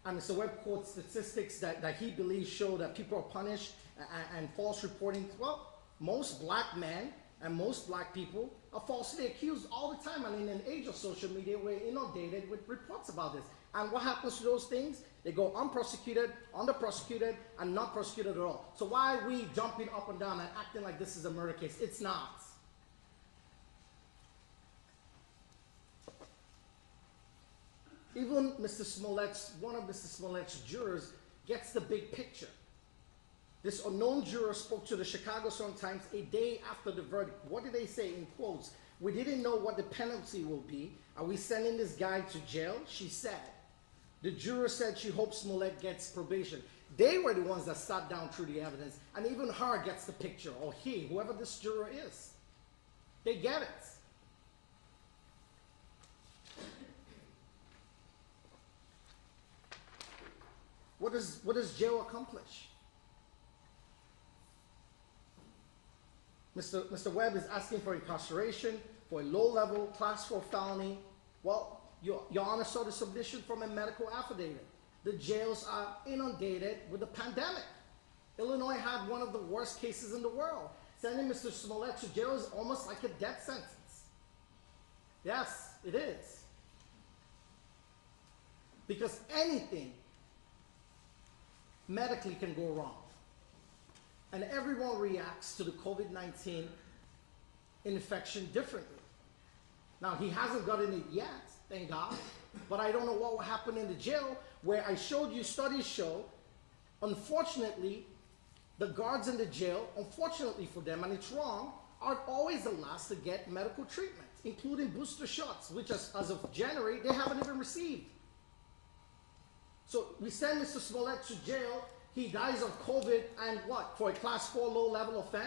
and Mr. Webb quotes statistics that he believes show that people are punished and false reporting. Well, most black men and most black people are falsely accused all the time, and in an age of social media, we're inundated with reports about this. And what happens to those things? They go unprosecuted, underprosecuted, and not prosecuted at all. So why are we jumping up and down and acting like this is a murder case? It's not. Even one of Mr. Smollett's jurors gets the big picture. This unknown juror spoke to the Chicago Sun-Times a day after the verdict. What did they say in quotes? "We didn't know what the penalty will be. Are we sending this guy to jail?" she said. The juror said she hopes Smollett gets probation. They were the ones that sat down through the evidence, and even her gets the picture, or he, whoever this juror is. They get it. What does jail accomplish? Mr. Webb is asking for incarceration for a low-level Class 4 felony. Well, Your Honor saw the submission from a medical affidavit. The jails are inundated with the pandemic. Illinois had one of the worst cases in the world. Sending Mr. Smollett to jail is almost like a death sentence. Yes, it is. Because anything medically can go wrong. And everyone reacts to the COVID-19 infection differently. Now, he hasn't gotten it yet, thank God, but I don't know what will happen in the jail, where I showed you studies show, unfortunately, the guards in the jail, unfortunately for them, and it's wrong, are always the last to get medical treatment, including booster shots, which as of January, they haven't even received. So we send Mr. Smollett to jail, he dies of COVID, and what, for a Class 4 low-level offense?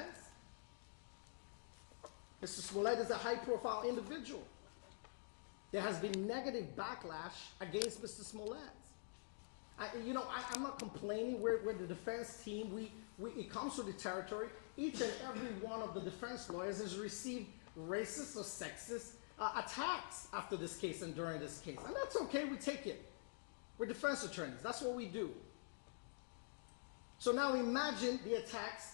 Mr. Smollett is a high-profile individual. There has been negative backlash against Mr. Smollett. I'm not complaining. We're the defense team. It comes to the territory. Each and every one of the defense lawyers has received racist or sexist attacks after this case and during this case. And that's okay. We take it. We're defense attorneys. That's what we do. So now imagine the attacks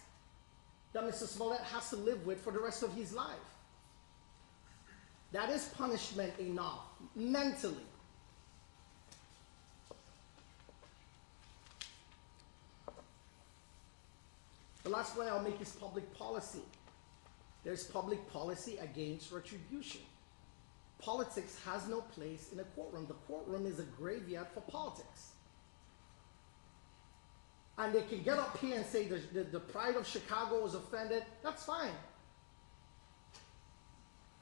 that Mr. Smollett has to live with for the rest of his life. That is punishment enough, mentally. The last point I'll make is public policy. There's public policy against retribution. Politics has no place in a courtroom. The courtroom is a graveyard for politics. And they can get up here and say the pride of Chicago was offended. That's fine.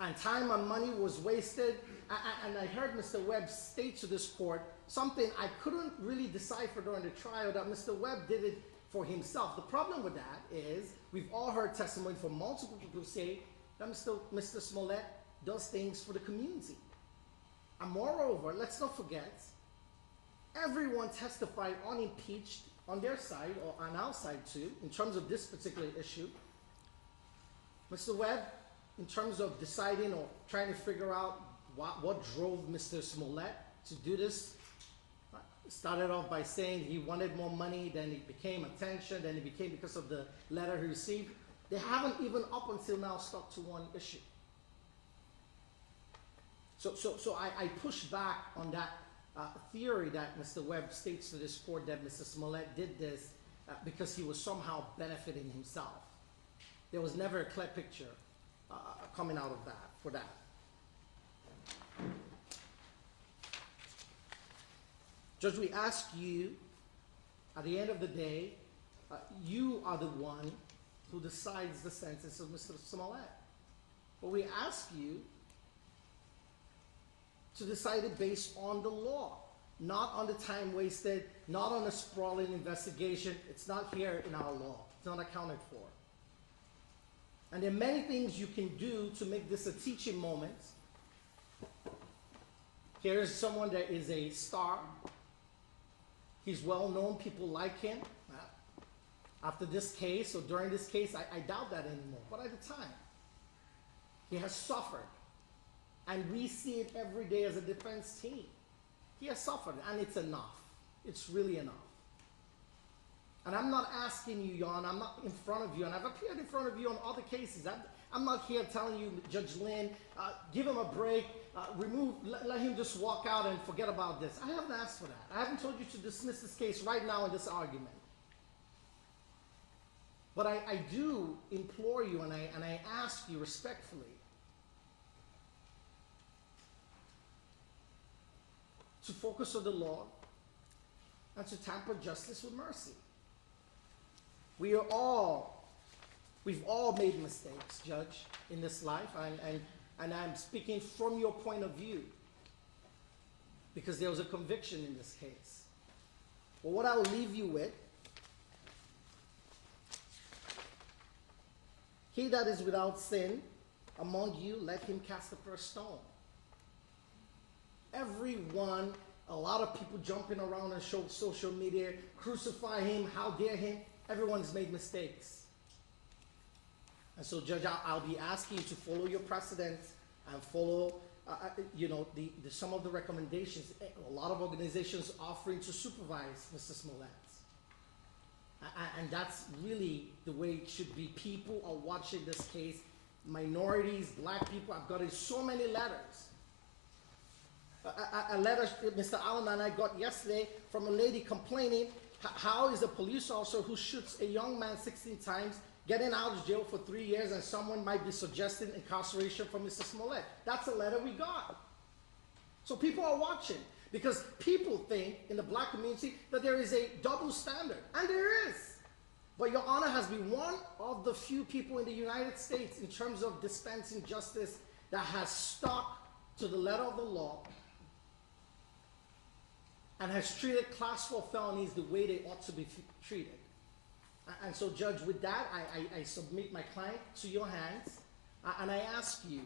And time and money was wasted. And I heard Mr. Webb state to this court something I couldn't really decipher during the trial, that Mr. Webb did it for himself. The problem with that is we've all heard testimony from multiple people who say that Mr. Smollett does things for the community. And moreover, let's not forget, everyone testified unimpeached on their side, or on our side too, in terms of this particular issue. Mr. Webb, in terms of deciding or trying to figure out what drove Mr. Smollett to do this, started off by saying he wanted more money, then it became attention, then it became because of the letter he received. They haven't even up until now stuck to one issue. So I push back on that theory that Mr. Webb states to this court that Mr. Smollett did this because he was somehow benefiting himself. There was never a clear picture coming out of that, for that. Judge, we ask you, at the end of the day, you are the one who decides the sentence of Mr. Smollett. But we ask you to decide it based on the law, not on the time wasted, not on a sprawling investigation. It's not here in our law. It's not accounted for. And there are many things you can do to make this a teaching moment. Here's someone that is a star. He's well known, people like him. After this case, or during this case, I doubt that anymore. But at the time, he has suffered. And we see it every day as a defense team. He has suffered, and it's enough. It's really enough. And I'm not asking you, Jan, I'm not in front of you, and I've appeared in front of you on other cases. I'm not here telling you, Judge Lynn, give him a break, let him just walk out and forget about this. I haven't asked for that. I haven't told you to dismiss this case right now in this argument. But I do implore you and I ask you respectfully to focus on the law and to tamper justice with mercy. We've all made mistakes, Judge, in this life, and I'm speaking from your point of view because there was a conviction in this case. But what I will leave you with, he that is without sin among you, let him cast the first stone. Everyone, a lot of people jumping around on social media, crucify him, how dare him. Everyone's made mistakes. And so, Judge, I'll be asking you to follow your precedents and follow, some of the recommendations. A lot of organizations offering to supervise Mr. Smollett. And that's really the way it should be. People are watching this case. Minorities, black people. I've gotten so many letters. A letter Mr. Allen and I got yesterday from a lady complaining, how is a police officer who shoots a young man 16 times getting out of jail for 3 years, and someone might be suggesting incarceration for Mr. Smollett? That's a letter we got. So people are watching because people think in the black community that there is a double standard, and there is. But Your Honor has been one of the few people in the United States in terms of dispensing justice that has stuck to the letter of the law and has treated class 4 felonies the way they ought to be treated. And so, Judge, with that, I submit my client to your hands, and I ask you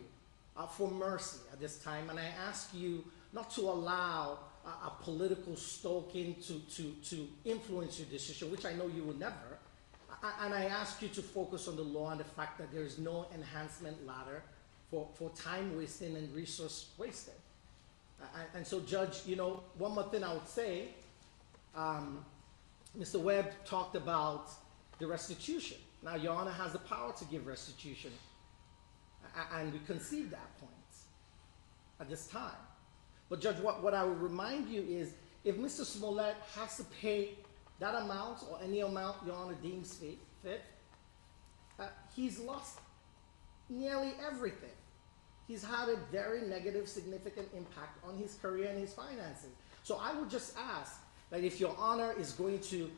for mercy at this time, and I ask you not to allow a political stoking to influence your decision, which I know you will never, and I ask you to focus on the law and the fact that there is no enhancement ladder for time wasting and resource wasted. And so, Judge, one more thing I would say, Mr. Webb talked about the restitution. Now, Your Honor has the power to give restitution, and we concede that point at this time. But, Judge, what I would remind you is, if Mr. Smollett has to pay that amount or any amount Your Honor deems fit, he's lost nearly everything. He's had a very negative, significant impact on his career and his finances. So I would just ask that if Your Honor is going to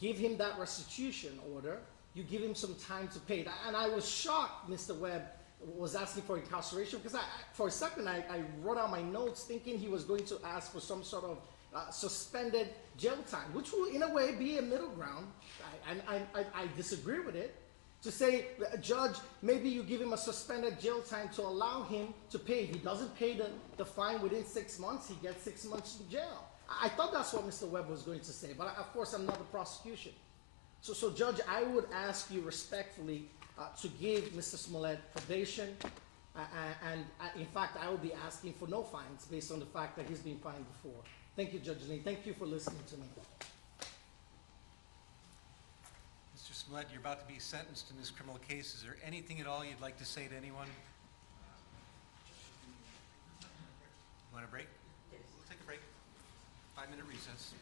give him that restitution order, you give him some time to pay. And I was shocked Mr. Webb was asking for incarceration, because for a second I wrote out my notes thinking he was going to ask for some sort of suspended jail time, which will in a way be a middle ground. I disagree with it. To say, Judge, maybe you give him a suspended jail time to allow him to pay. If he doesn't pay the fine within 6 months, he gets 6 months in jail. I thought that's what Mr. Webb was going to say, but of course I'm not the prosecution. So Judge, I would ask you respectfully to give Mr. Smollett probation, and in fact I will be asking for no fines based on the fact that he's been fined before. Thank you, Judge Lee. Thank you for listening to me. Mr. Smollett, you're about to be sentenced in this criminal case. Is there anything at all you'd like to say to anyone? You want a break? We'll take a break. 5-minute recess.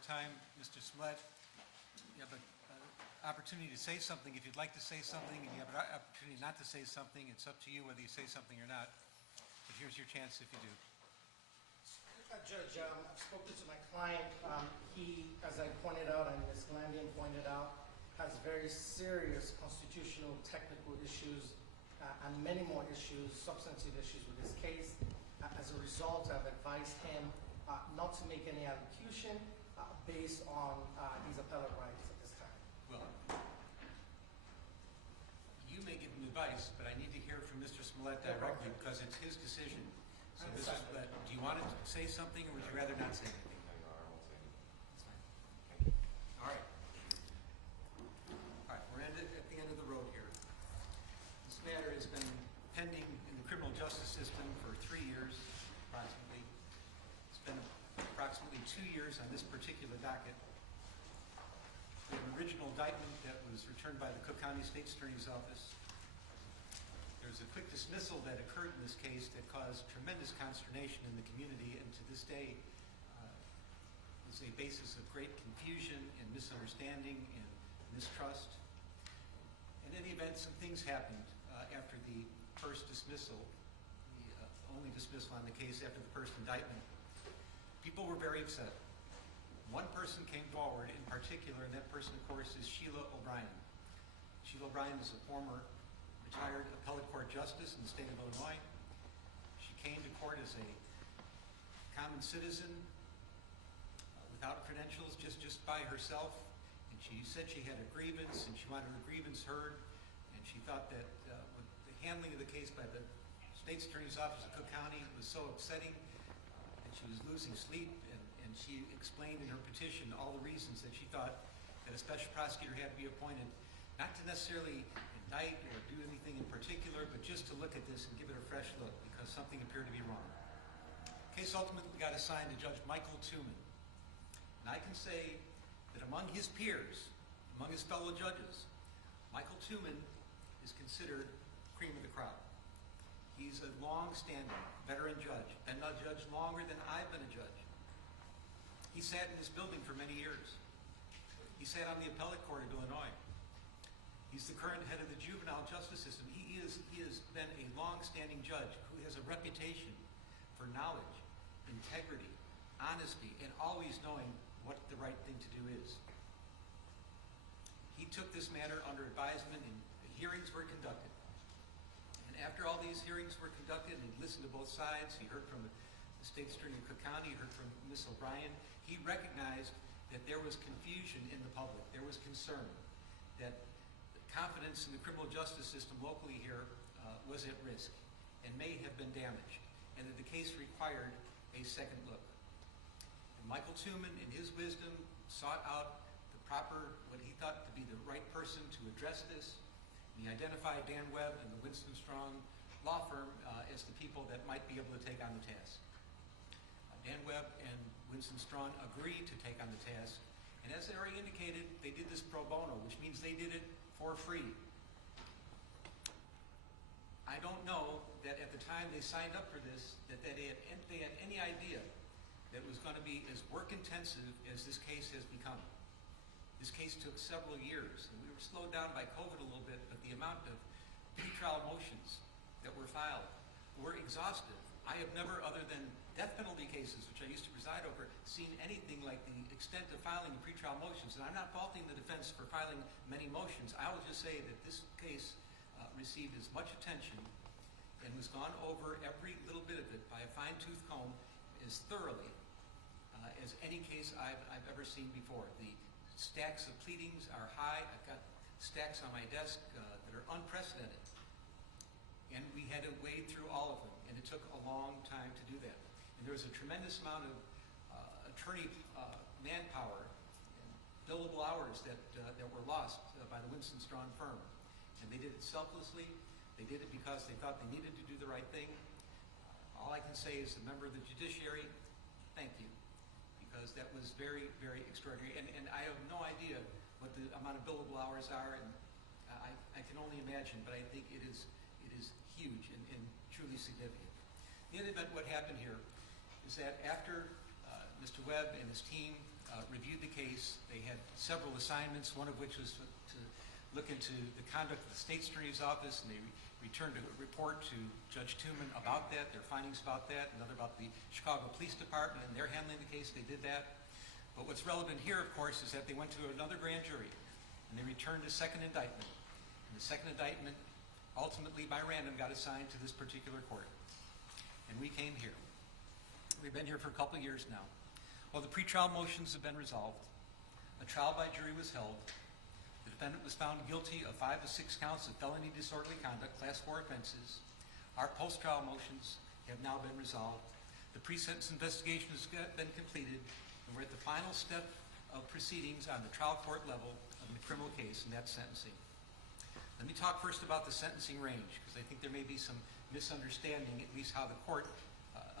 more time. Mr. Smollett, you have an opportunity to say something if you'd like to say something, and you have an opportunity not to say something. It's up to you whether you say something or not. But here's your chance if you do. Judge, I've spoken to my client. He, as I pointed out and Ms. Glandian pointed out, has very serious constitutional technical issues and many more issues, substantive issues with his case. As a result, I've advised him not to make any allocution based on his appellate rights at this time. Well, you may give him advice, but I need to hear from Mr. Smollett directly because it's his decision. So, Mr. Smollett, do you want to say something, or would you rather not say anything? No, I won't say anything. That's fine. Thank you. All right. All right, we're at the end of the road here. This matter has been pending in the criminal justice system for 3 years, approximately. It's been approximately 2 years on this particular docket. We have an original indictment that was returned by the Cook County State's Attorney's Office. There's a quick dismissal that occurred in this case that caused tremendous consternation in the community, and to this day is a basis of great confusion and misunderstanding and mistrust. In any event, some things happened after the first dismissal, the only dismissal on the case after the first indictment. People were very upset. One person came forward in particular, and that person, of course, is Sheila O'Brien. Sheila O'Brien is a former retired appellate court justice in the state of Illinois. She came to court as a common citizen without credentials, just by herself. And she said she had a grievance and she wanted her grievance heard. And she thought that with the handling of the case by the state's attorney's office of Cook County was so upsetting that she was losing sleep. And she explained in her petition all the reasons that she thought that a special prosecutor had to be appointed, not to necessarily indict or do anything in particular, but just to look at this and give it a fresh look because something appeared to be wrong. The case ultimately got assigned to Judge Michael Tuman. And I can say that among his peers, among his fellow judges, Michael Tuman is considered cream of the crop. He's a long-standing veteran judge, been a judge longer than I've been a judge. He sat in this building for many years. He sat on the appellate court of Illinois. He's the current head of the juvenile justice system. He has been a long-standing judge who has a reputation for knowledge, integrity, honesty, and always knowing what the right thing to do is. He took this matter under advisement and hearings were conducted. And after all these hearings were conducted and he listened to both sides, he heard from the state's attorney of Cook County, he heard from Ms. O'Brien, he recognized that there was confusion in the public. There was concern that confidence in the criminal justice system locally here was at risk and may have been damaged, and that the case required a second look. And Michael Tuman, in his wisdom, sought out the proper, what he thought to be the right person to address this. And he identified Dan Webb and the Winston Strong law firm as the people that might be able to take on the task. Dan Webb and Winston Strong agreed to take on the task, and as they already indicated, they did this pro bono, which means they did it for free. I don't know that at the time they signed up for this, that they had any idea that it was going to be as work-intensive as this case has become. This case took several years, and we were slowed down by COVID a little bit, but the amount of pretrial motions that were filed were exhaustive. I have never, other than death penalty cases, which I used to preside over, seen anything like the extent of filing pretrial motions. And I'm not faulting the defense for filing many motions. I will just say that this case received as much attention and was gone over every little bit of it by a fine-tooth comb as thoroughly as any case I've ever seen before. The stacks of pleadings are high. I've got stacks on my desk that are unprecedented. And we had to wade through all of them, and it took a long time to do that. And there was a tremendous amount of attorney manpower and billable hours that were lost by the Winston Strong firm. And they did it selflessly. They did it because they thought they needed to do the right thing. All I can say is, a member of the judiciary, thank you, because that was very, very extraordinary. And I have no idea what the amount of billable hours are, and I can only imagine, but I think it is huge and truly significant. In any event, what happened here is that after Mr. Webb and his team reviewed the case. They had several assignments, one of which was to look into the conduct of the State Attorney's Office, and they returned a report to Judge Tooman about that, their findings about that, another about the Chicago Police Department and their handling of the case. They did that. But what's relevant here, of course, is that they went to another grand jury, and they returned a second indictment. And the second indictment, ultimately by random, got assigned to this particular court. And we came here. We've been here for a couple of years now. Well, the pretrial motions have been resolved. A trial by jury was held. The defendant was found guilty of 5 to 6 counts of felony disorderly conduct, Class 4 offenses. Our post-trial motions have now been resolved. The pre-sentence investigation has been completed, and we're at the final step of proceedings on the trial court level of the criminal case, and that's sentencing. Let me talk first about the sentencing range, because I think there may be some misunderstanding, at least how the court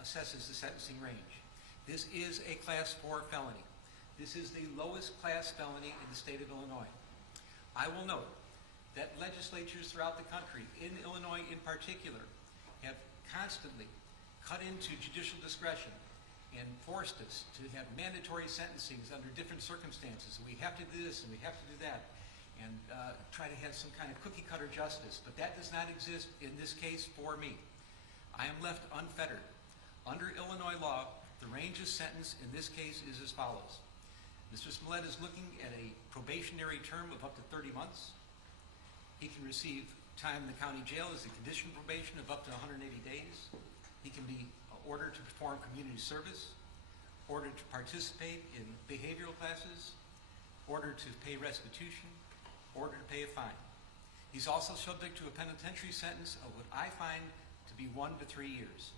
assesses the sentencing range. This is a Class 4 felony. This is the lowest class felony in the state of Illinois. I will note that legislatures throughout the country, in Illinois in particular, have constantly cut into judicial discretion and forced us to have mandatory sentencings under different circumstances. We have to do this and we have to do that, and try to have some kind of cookie-cutter justice. But that does not exist in this case for me. I am left unfettered. Under Illinois law, the range of sentence in this case is as follows. Mr. Smollett is looking at a probationary term of up to 30 months. He can receive time in the county jail as a condition of probation of up to 180 days. He can be ordered to perform community service, ordered to participate in behavioral classes, ordered to pay restitution, ordered to pay a fine. He's also subject to a penitentiary sentence of what I find to be 1 to 3 years.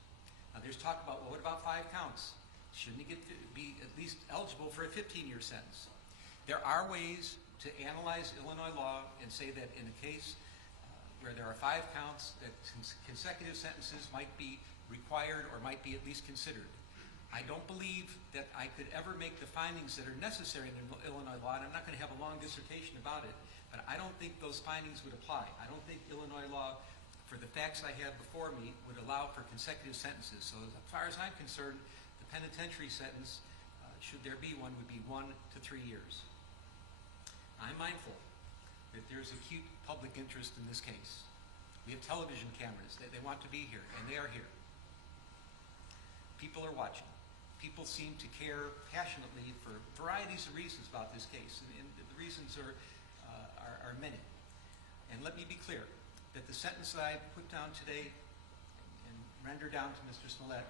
Now there's talk about, well, what about 5 counts? Shouldn't he be at least eligible for a 15-year sentence? There are ways to analyze Illinois law and say that in a case where there are 5 counts, that consecutive sentences might be required or might be at least considered. I don't believe that I could ever make the findings that are necessary in Illinois law, and I'm not going to have a long dissertation about it, but I don't think those findings would apply. I don't think Illinois law, for the facts I have before me, would allow for consecutive sentences. So as far as I'm concerned, the penitentiary sentence, should there be one, would be 1 to 3 years. I'm mindful that there's acute public interest in this case. We have television cameras. They want to be here, and they are here. People are watching. People seem to care passionately for varieties of reasons about this case, and the reasons are many. And let me be clear that the sentence that I put down today and render down to Mr. Smollett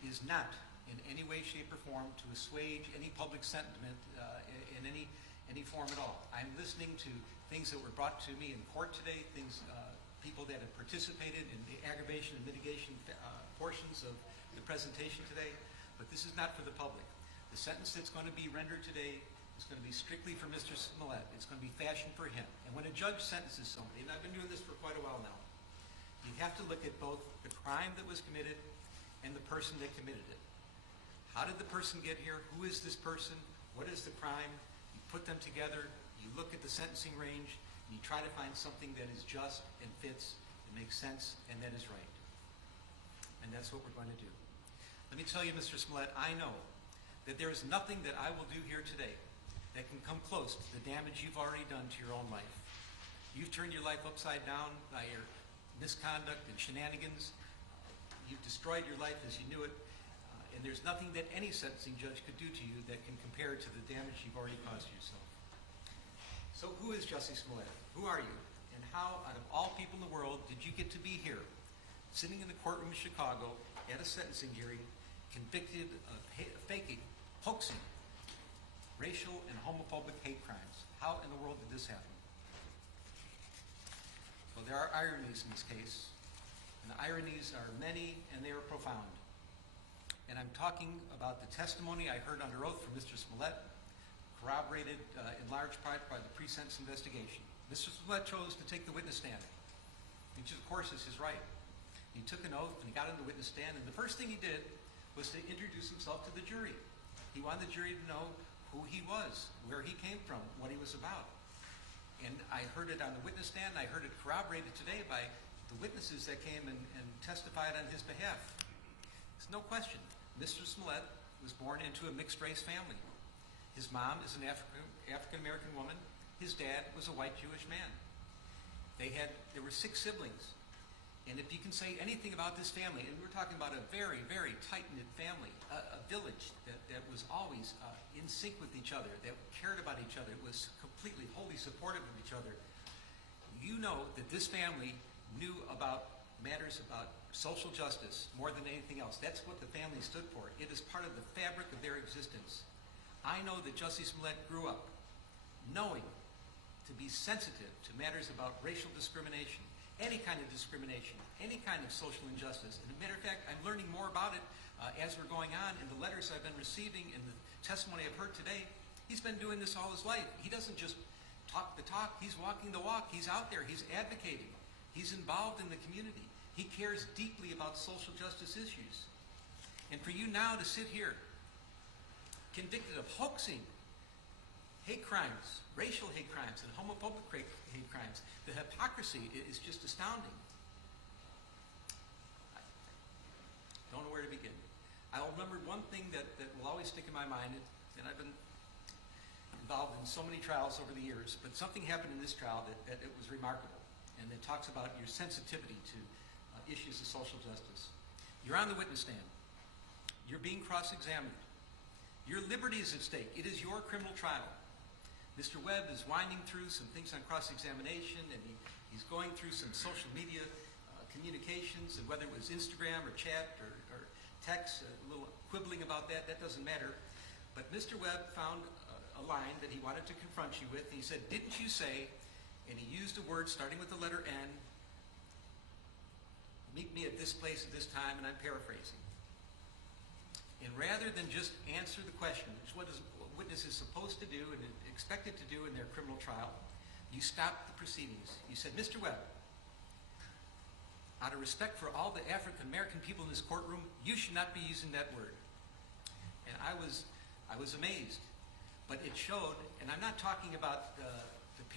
is not in any way, shape, or form to assuage any public sentiment in any form at all. I'm listening to things that were brought to me in court today, people that have participated in the aggravation and mitigation portions of the presentation today, but this is not for the public. The sentence that's going to be rendered today is going to be strictly for Mr. Smollett. It's going to be fashioned for him. And when a judge sentences somebody, and I've been doing this for quite a while now, you have to look at both the crime that was committed and the person that committed it. How did the person get here? Who is this person? What is the crime? You put them together, you look at the sentencing range, and you try to find something that is just and fits and makes sense and that is right. And that's what we're going to do. Let me tell you, Mr. Smollett, I know that there is nothing that I will do here today that can come close to the damage you've already done to your own life. You've turned your life upside down by your misconduct and shenanigans. You've destroyed your life as you knew it. And there's nothing that any sentencing judge could do to you that can compare to the damage you've already caused yourself. So who is Jussie Smollett? Who are you? And how, out of all people in the world, did you get to be here, sitting in the courtroom in Chicago at a sentencing hearing, convicted of faking, hoaxing, racial and homophobic hate crimes? How in the world did this happen? Well, there are ironies in this case, and the ironies are many and they are profound. And I'm talking about the testimony I heard under oath from Mr. Smollett, corroborated in large part by the pre-sentence investigation. Mr. Smollett chose to take the witness stand, which of course is his right. He took an oath and he got on the witness stand, and the first thing he did was to introduce himself to the jury. He wanted the jury to know who he was, where he came from, what he was about. And I heard it on the witness stand, and I heard it corroborated today by the witnesses that came and testified on his behalf. There's no question, Mr. Smollett was born into a mixed-race family. His mom is an African-American woman. His dad was a white Jewish man. There were 6 siblings. And if you can say anything about this family, and we're talking about a very, very tight-knit family, a village that was always in sync with each other, that cared about each other, was completely, wholly supportive of each other, you know that this family knew about matters about social justice more than anything else. That's what the family stood for. It is part of the fabric of their existence. I know that Jussie Smollett grew up knowing to be sensitive to matters about racial discrimination, any kind of discrimination, any kind of social injustice. And as a matter of fact, I'm learning more about it as we're going on in the letters I've been receiving and the testimony I've heard today. He's been doing this all his life. He doesn't just talk the talk, he's walking the walk. He's out there, he's advocating. He's involved in the community. He cares deeply about social justice issues. And for you now to sit here, convicted of hoaxing hate crimes, racial hate crimes, and homophobic hate crimes, the hypocrisy is just astounding. I don't know where to begin. I'll remember one thing that will always stick in my mind, and I've been involved in so many trials over the years, but something happened in this trial that it was remarkable, and it talks about your sensitivity to issues of social justice. You're on the witness stand. You're being cross-examined. Your liberty is at stake. It is your criminal trial. Mr. Webb is winding through some things on cross-examination, and he's going through some social media communications, and whether it was Instagram or chat or text, a little quibbling about that doesn't matter. But Mr. Webb found a line that he wanted to confront you with, and he said, "Didn't you say," and he used a word starting with the letter N, "meet me at this place at this time," and I'm paraphrasing. And rather than just answer the question, which is what a witness is supposed to do and expected to do in their criminal trial, you stopped the proceedings. You said, "Mr. Webb, out of respect for all the African American people in this courtroom, you should not be using that word." And I was amazed, but it showed, and I'm not talking about the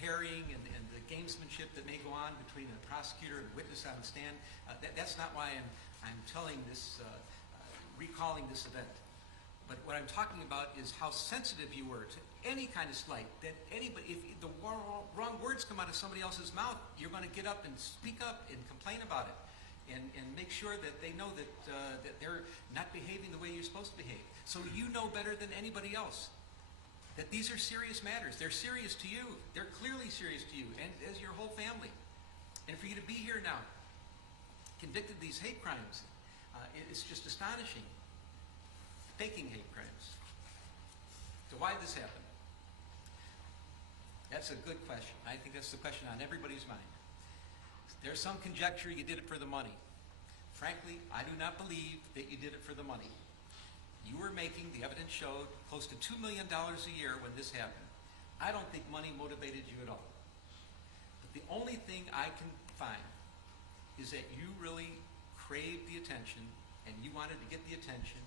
parrying and the gamesmanship that may go on between a prosecutor and a witness on the stand. That's not why I'm telling this, recalling this event. But what I'm talking about is how sensitive you were to any kind of slight, that anybody, if the wrong words come out of somebody else's mouth, you're going to get up and speak up and complain about it, and make sure that they know that they're not behaving the way you're supposed to behave. So you know better than anybody else that these are serious matters. They're serious to you. They're clearly serious to you, and as your whole family. And for you to be here now, convicted of these hate crimes, it's just astonishing. Faking hate crimes. So why did this happen? That's a good question. I think that's the question on everybody's mind. There's some conjecture you did it for the money. Frankly, I do not believe that you did it for the money. You were making, the evidence showed, close to $2 million a year when this happened. I don't think money motivated you at all. But the only thing I can find is that you really craved the attention, and you wanted to get the attention,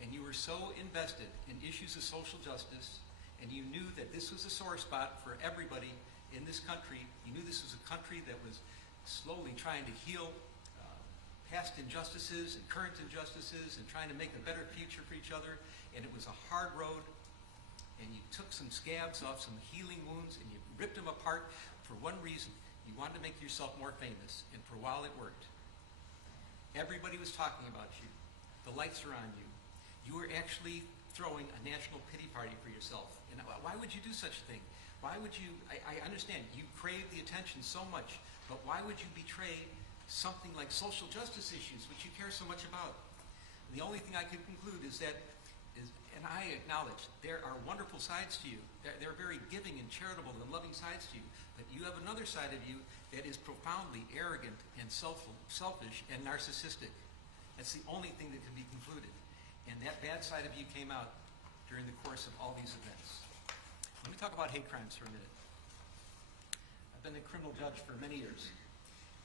and you were so invested in issues of social justice, and you knew that this was a sore spot for everybody in this country. You knew this was a country that was slowly trying to heal past injustices and current injustices and trying to make a better future for each other, and it was a hard road, and you took some scabs off some healing wounds and you ripped them apart for one reason. You wanted to make yourself more famous, and for a while it worked. Everybody was talking about you. The lights are on you. You were actually throwing a national pity party for yourself. And why would you do such a thing? Why would you, I understand, you crave the attention so much, but why would you betray something like social justice issues, which you care so much about? And the only thing I can conclude is that, and I acknowledge, there are wonderful sides to you. There are very giving and charitable and loving sides to you, but you have another side of you that is profoundly arrogant and selfish and narcissistic. That's the only thing that can be concluded. And that bad side of you came out during the course of all these events. Let me talk about hate crimes for a minute. I've been a criminal judge for many years,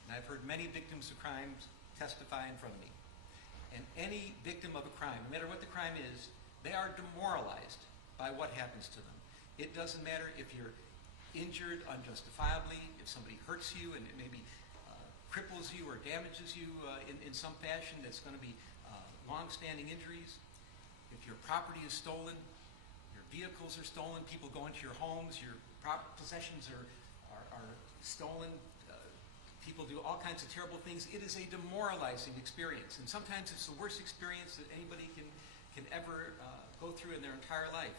and I've heard many victims of crimes testify in front of me. And any victim of a crime, no matter what the crime is, they are demoralized by what happens to them. It doesn't matter if you're injured unjustifiably, if somebody hurts you and maybe cripples you or damages you in some fashion that's going to be long-standing injuries. If your property is stolen, your vehicles are stolen, people go into your homes, your possessions are stolen, people do all kinds of terrible things. It is a demoralizing experience, and sometimes it's the worst experience that anybody can ever go through in their entire life.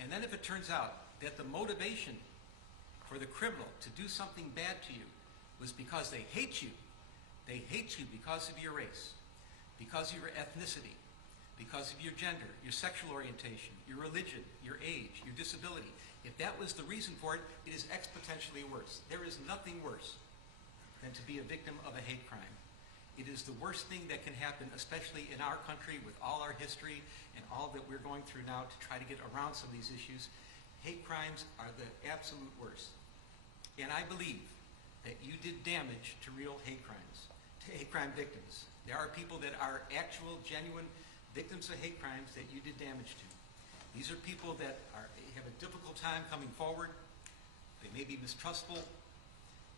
And then if it turns out that the motivation for the criminal to do something bad to you was because they hate you because of your race, because of your ethnicity, because of your gender, your sexual orientation, your religion, your age, your disability. If that was the reason for it, it is exponentially worse. There is nothing worse than to be a victim of a hate crime. It is the worst thing that can happen, especially in our country with all our history and all that we're going through now to try to get around some of these issues. Hate crimes are the absolute worst. And I believe that you did damage to real hate crimes, to hate crime victims. There are people that are actual, genuine victims of hate crimes that you did damage to. These are people that have a difficult time coming forward. They may be mistrustful.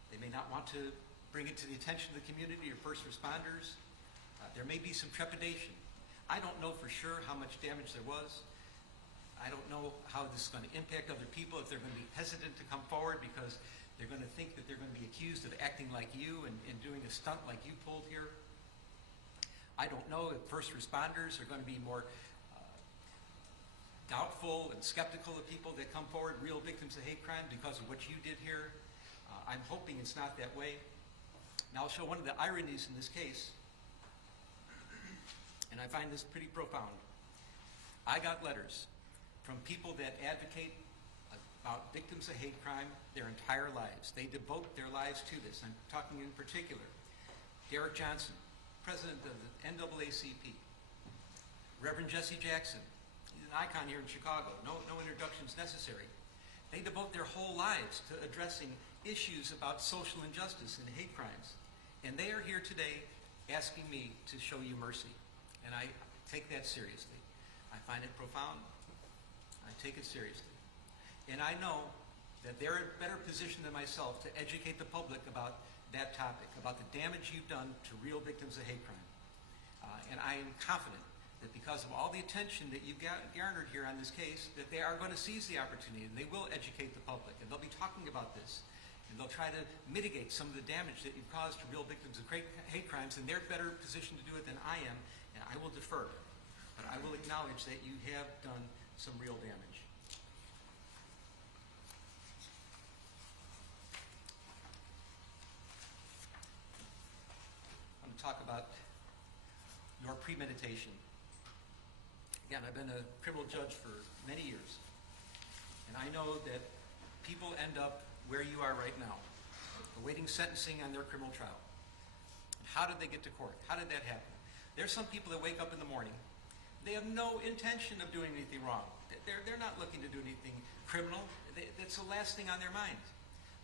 They may not want to bring it to the attention of the community or first responders. There may be some trepidation. I don't know for sure how much damage there was. I don't know how this is going to impact other people, if they're going to be hesitant to come forward because they're going to think that they're going to be accused of acting like you and doing a stunt like you pulled here. I don't know if first responders are going to be more doubtful and skeptical of people that come forward, real victims of hate crime, because of what you did here. I'm hoping it's not that way. Now I'll show one of the ironies in this case, and I find this pretty profound. I got letters from people that advocate about victims of hate crime their entire lives. They devote their lives to this. I'm talking in particular Derek Johnson, president of the NAACP, Reverend Jesse Jackson. He's an icon here in Chicago. No introductions necessary. They devote their whole lives to addressing issues about social injustice and hate crimes. And they are here today asking me to show you mercy. And I take that seriously. I find it profound. I take it seriously. And I know that they're in a better position than myself to educate the public about that topic, about the damage you've done to real victims of hate crime. And I am confident that because of all the attention that you've garnered here on this case, that they are going to seize the opportunity and they will educate the public. And they'll be talking about this. And they'll try to mitigate some of the damage that you've caused to real victims of hate crimes. And they're better positioned to do it than I am. And I will defer. But I will acknowledge that you have done some real damage. I'm going to talk about your premeditation. Again, I've been a criminal judge for many years. And I know that people end up where you are right now, awaiting sentencing on their criminal trial. And how did they get to court? How did that happen? There's some people that wake up in the morning. They have no intention of doing anything wrong. They're not looking to do anything criminal. That's the last thing on their mind.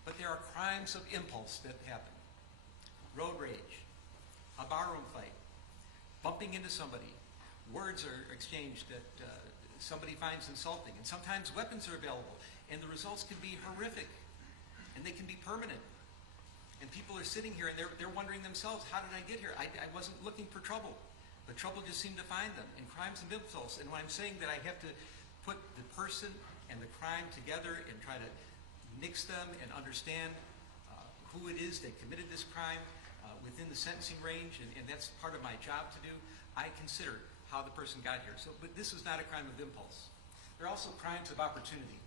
But there are crimes of impulse that happen. Road rage, a barroom fight, bumping into somebody. Words are exchanged that somebody finds insulting. And sometimes weapons are available. And the results can be horrific. And they can be permanent. And people are sitting here and they're wondering themselves, how did I get here? I wasn't looking for trouble. But trouble just seemed to find them. And crimes and impulse. And when I'm saying that I have to put the person and the crime together and try to mix them and understand who it is that committed this crime within the sentencing range, and that's part of my job to do, I consider how the person got here. But this is not a crime of impulse. There are also crimes of opportunity.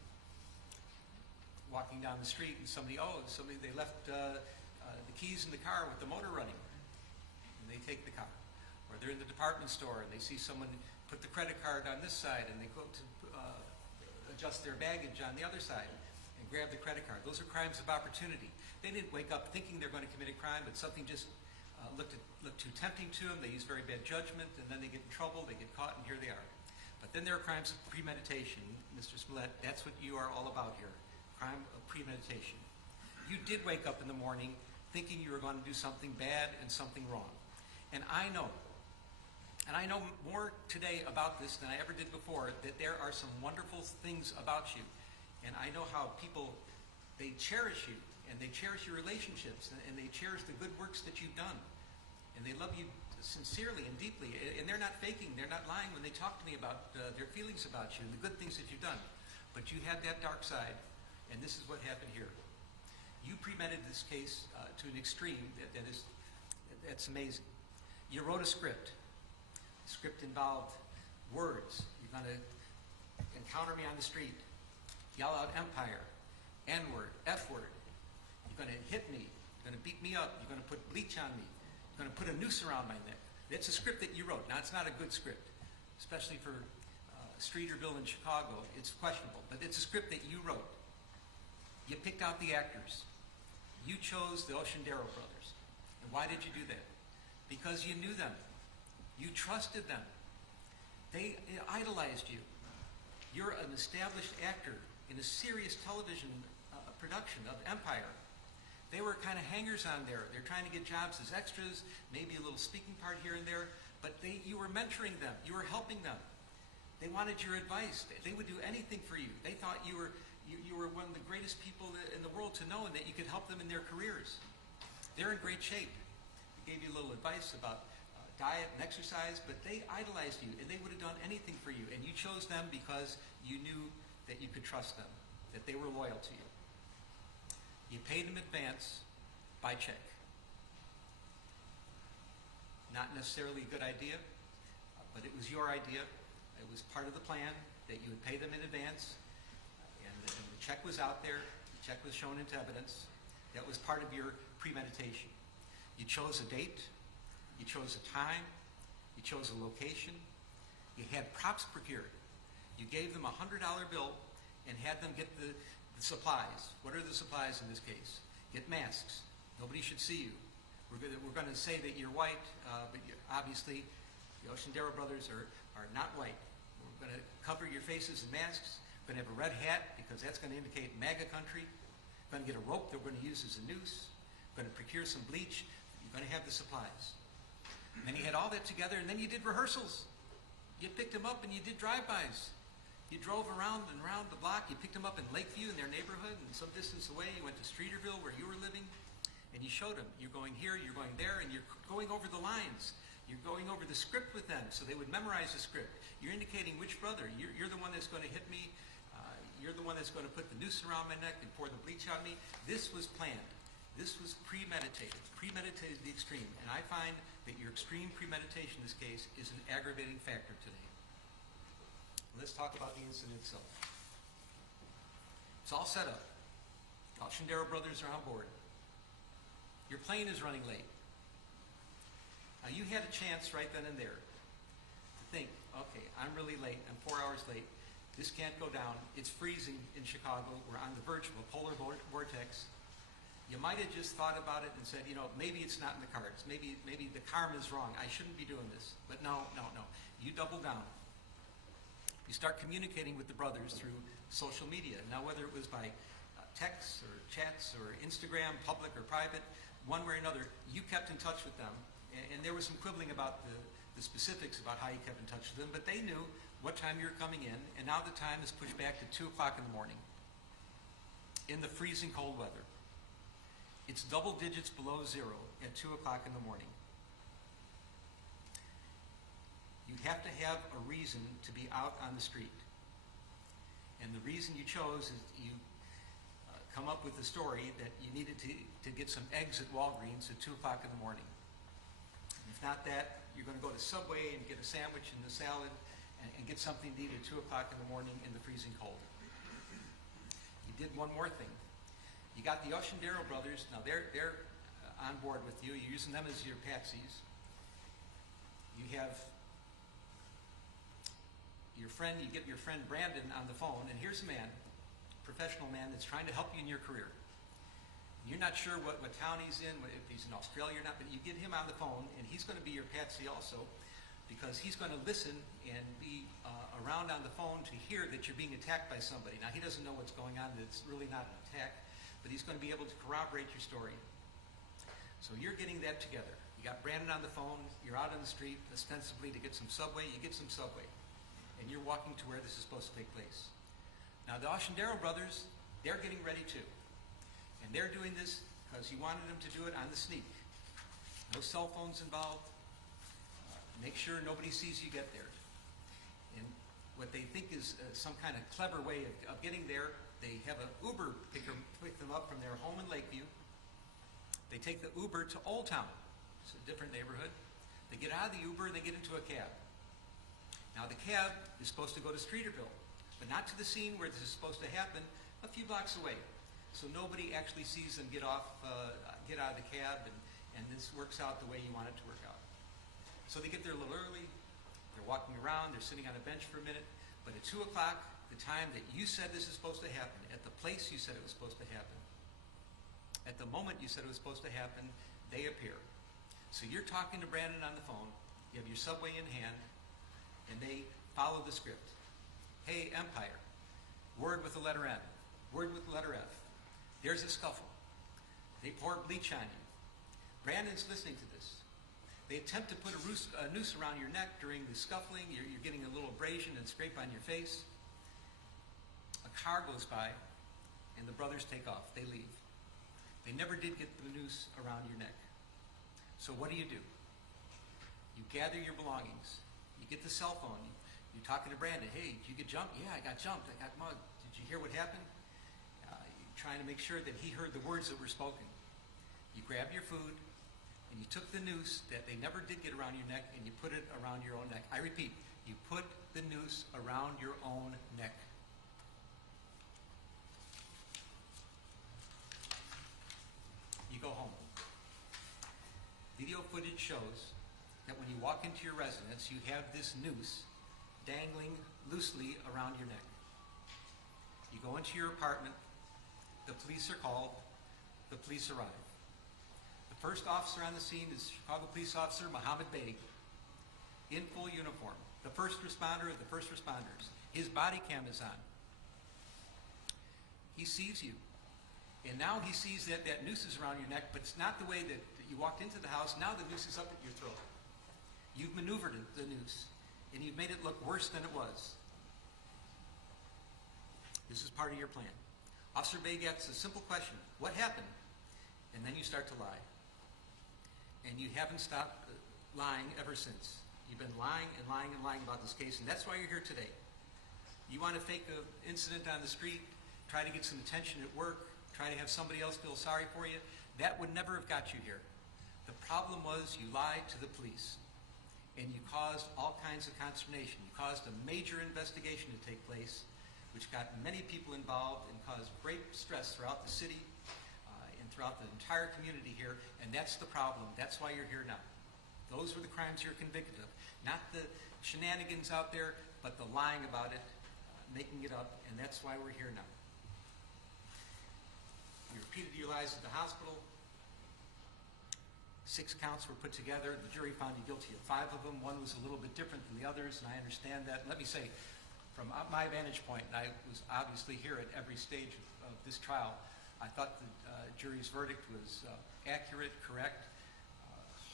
Walking down the street and somebody they left the keys in the car with the motor running, and they take the car. Or they're in the department store and they see someone put the credit card on this side and they go to adjust their baggage on the other side and grab the credit card. Those are crimes of opportunity. They didn't wake up thinking they're going to commit a crime, but something just looked too tempting to them. They use very bad judgment, and then they get in trouble. They get caught, and here they are. But then there are crimes of premeditation. Mr. Smollett, that's what you are all about here. Crime of premeditation. You did wake up in the morning thinking you were going to do something bad and something wrong. And I know more today about this than I ever did before, that there are some wonderful things about you. And I know how people, they cherish you, and they cherish your relationships, and they cherish the good works that you've done. And they love you sincerely and deeply, and they're not faking, they're not lying when they talk to me about their feelings about you and the good things that you've done. But you had that dark side, and this is what happened here. You premeditated this case to an extreme that's amazing. You wrote a script. The script involved words. You're going to encounter me on the street, yell out empire, N-word, F-word. You're going to hit me. You're going to beat me up. You're going to put bleach on me. You're going to put a noose around my neck. That's a script that you wrote. Now, it's not a good script, especially for Streeterville in Chicago. It's questionable, but it's a script that you wrote. You picked out the actors. You chose the Oceandero brothers. And why did you do that? Because you knew them. You trusted them. They idolized you. You're an established actor in a serious television production of Empire. They were kind of hangers on there. They're trying to get jobs as extras, maybe a little speaking part here and there, but you were mentoring them. You were helping them. They wanted your advice. They would do anything for you. They thought you were one of the greatest people in the world to know, and that you could help them in their careers. They're in great shape. They gave you a little advice about diet and exercise, but they idolized you, and they would have done anything for you. And you chose them because you knew that you could trust them, that they were loyal to you. You paid them advance by check. Not necessarily a good idea, but it was your idea. It was part of the plan that you would pay them in advance, and the check was out there. The check was shown into evidence. That was part of your premeditation. You chose a date. You chose a time. You chose a location. You had props procured. You gave them a $100 bill and had them get the supplies. What are the supplies in this case? Get masks. Nobody should see you. We're going to say that you're white, but obviously the Oceandero brothers are not white. We're going to cover your faces in masks. We're going to have a red hat because that's going to indicate MAGA country. We're going to get a rope that we're going to use as a noose. We're going to procure some bleach. You're going to have the supplies. And then you had all that together, and then you did rehearsals. You picked them up and you did drive-bys. You drove around and around the block. You picked them up in Lakeview in their neighborhood, and some distance away you went to Streeterville where you were living, and you showed them. You're going here, you're going there, and you're going over the lines. You're going over the script with them so they would memorize the script. You're indicating which brother. You're the one that's going to hit me. You're the one that's going to put the noose around my neck and pour the bleach on me. This was planned. This was premeditated to the extreme. And I find that your extreme premeditation in this case is an aggravating factor today. Let's talk about the incident itself. It's all set up. The Oceandero brothers are on board. Your plane is running late. Now you had a chance right then and there to think, okay, I'm really late. I'm 4 hours late. This can't go down. It's freezing in Chicago. We're on the verge of a polar vortex. You might have just thought about it and said, maybe it's not in the cards. Maybe the karma's wrong. I shouldn't be doing this. But no. You double down. You start communicating with the brothers through social media. Now, whether it was by texts or chats or Instagram, public or private, one way or another, you kept in touch with them. And there was some quibbling about the specifics about how you kept in touch with them, but they knew what time you were coming in, and now the time is pushed back to 2 o'clock in the morning in the freezing cold weather. It's double digits below zero at 2 o'clock in the morning. You have to have a reason to be out on the street. And the reason you chose is you come up with the story that you needed to get some eggs at Walgreens at 2 o'clock in the morning. If not that, you're going to go to Subway and get a sandwich and a salad and get something to eat at 2 o'clock in the morning in the freezing cold. You did one more thing. You got the Oceandero brothers. Now they're on board with you. You're using them as your patsies. You have your friend, you get your friend Brandon on the phone, and here's a man, a professional man that's trying to help you in your career. You're not sure what town he's in, if he's in Australia or not, but you get him on the phone, and he's going to be your patsy also, because he's going to listen and be around on the phone to hear that you're being attacked by somebody. Now, he doesn't know what's going on, that it's really not an attack, but he's going to be able to corroborate your story. So you're getting that together. You got Brandon on the phone, you're out on the street, ostensibly to get some Subway, you get some Subway, and you're walking to where this is supposed to take place. Now, the Oceandero brothers, they're getting ready too. And they're doing this because you wanted them to do it on the sneak. No cell phones involved, make sure nobody sees you get there. And what they think is some kind of clever way of getting there, they have an Uber pick them up from their home in Lakeview. They take the Uber to Old Town. It's a different neighborhood. They get out of the Uber and they get into a cab. Now the cab is supposed to go to Streeterville, but not to the scene where this is supposed to happen, a few blocks away. So nobody actually sees them get out of the cab, and this works out the way you want it to work out. So they get there a little early, they're walking around, they're sitting on a bench for a minute, but at 2 o'clock, the time that you said this is supposed to happen, at the place you said it was supposed to happen, at the moment you said it was supposed to happen, they appear. So you're talking to Brandon on the phone, you have your subway in hand, and they follow the script. Hey, Empire, word with the letter N, word with the letter F. There's a scuffle. They pour bleach on you. Brandon's listening to this. They attempt to put a noose around your neck during the scuffling. You're getting a little abrasion and scrape on your face. A car goes by, and the brothers take off. They leave. They never did get the noose around your neck. So what do? You gather your belongings. You get the cell phone. You're talking to Brandon. Hey, did you get jumped? Yeah, I got jumped. I got mugged. Did you hear what happened? You're trying to make sure that he heard the words that were spoken. You grab your food, and you took the noose that they never did get around your neck, and you put it around your own neck. I repeat, you put the noose around your own neck. You go home. Video footage shows that when you walk into your residence, you have this noose dangling loosely around your neck. You go into your apartment, the police are called, the police arrive. The first officer on the scene is Chicago Police Officer Mohammed Beg, in full uniform, the first responder of the first responders. His body cam is on. He sees you. And now he sees that that noose is around your neck, but it's not the way that you walked into the house. Now the noose is up at your throat. You've maneuvered the noose, and you've made it look worse than it was. This is part of your plan. Officer Beg asks a simple question: what happened? And then you start to lie. And you haven't stopped lying ever since. You've been lying and lying and lying about this case, and that's why you're here today. You want to fake an incident on the street, try to get some attention at work, try to have somebody else feel sorry for you. That would never have got you here. The problem was you lied to the police, and you caused all kinds of consternation. You caused a major investigation to take place, which got many people involved and caused great stress throughout the city and throughout the entire community here, and that's the problem. That's why you're here now. Those were the crimes you're convicted of. Not the shenanigans out there, but the lying about it, making it up, and that's why we're here now. You repeated your lies at the hospital. 6 counts were put together. The jury found you guilty of 5 of them. One was a little bit different than the others, and I understand that. Let me say, from my vantage point, and I was obviously here at every stage of this trial, I thought the jury's verdict was accurate, correct,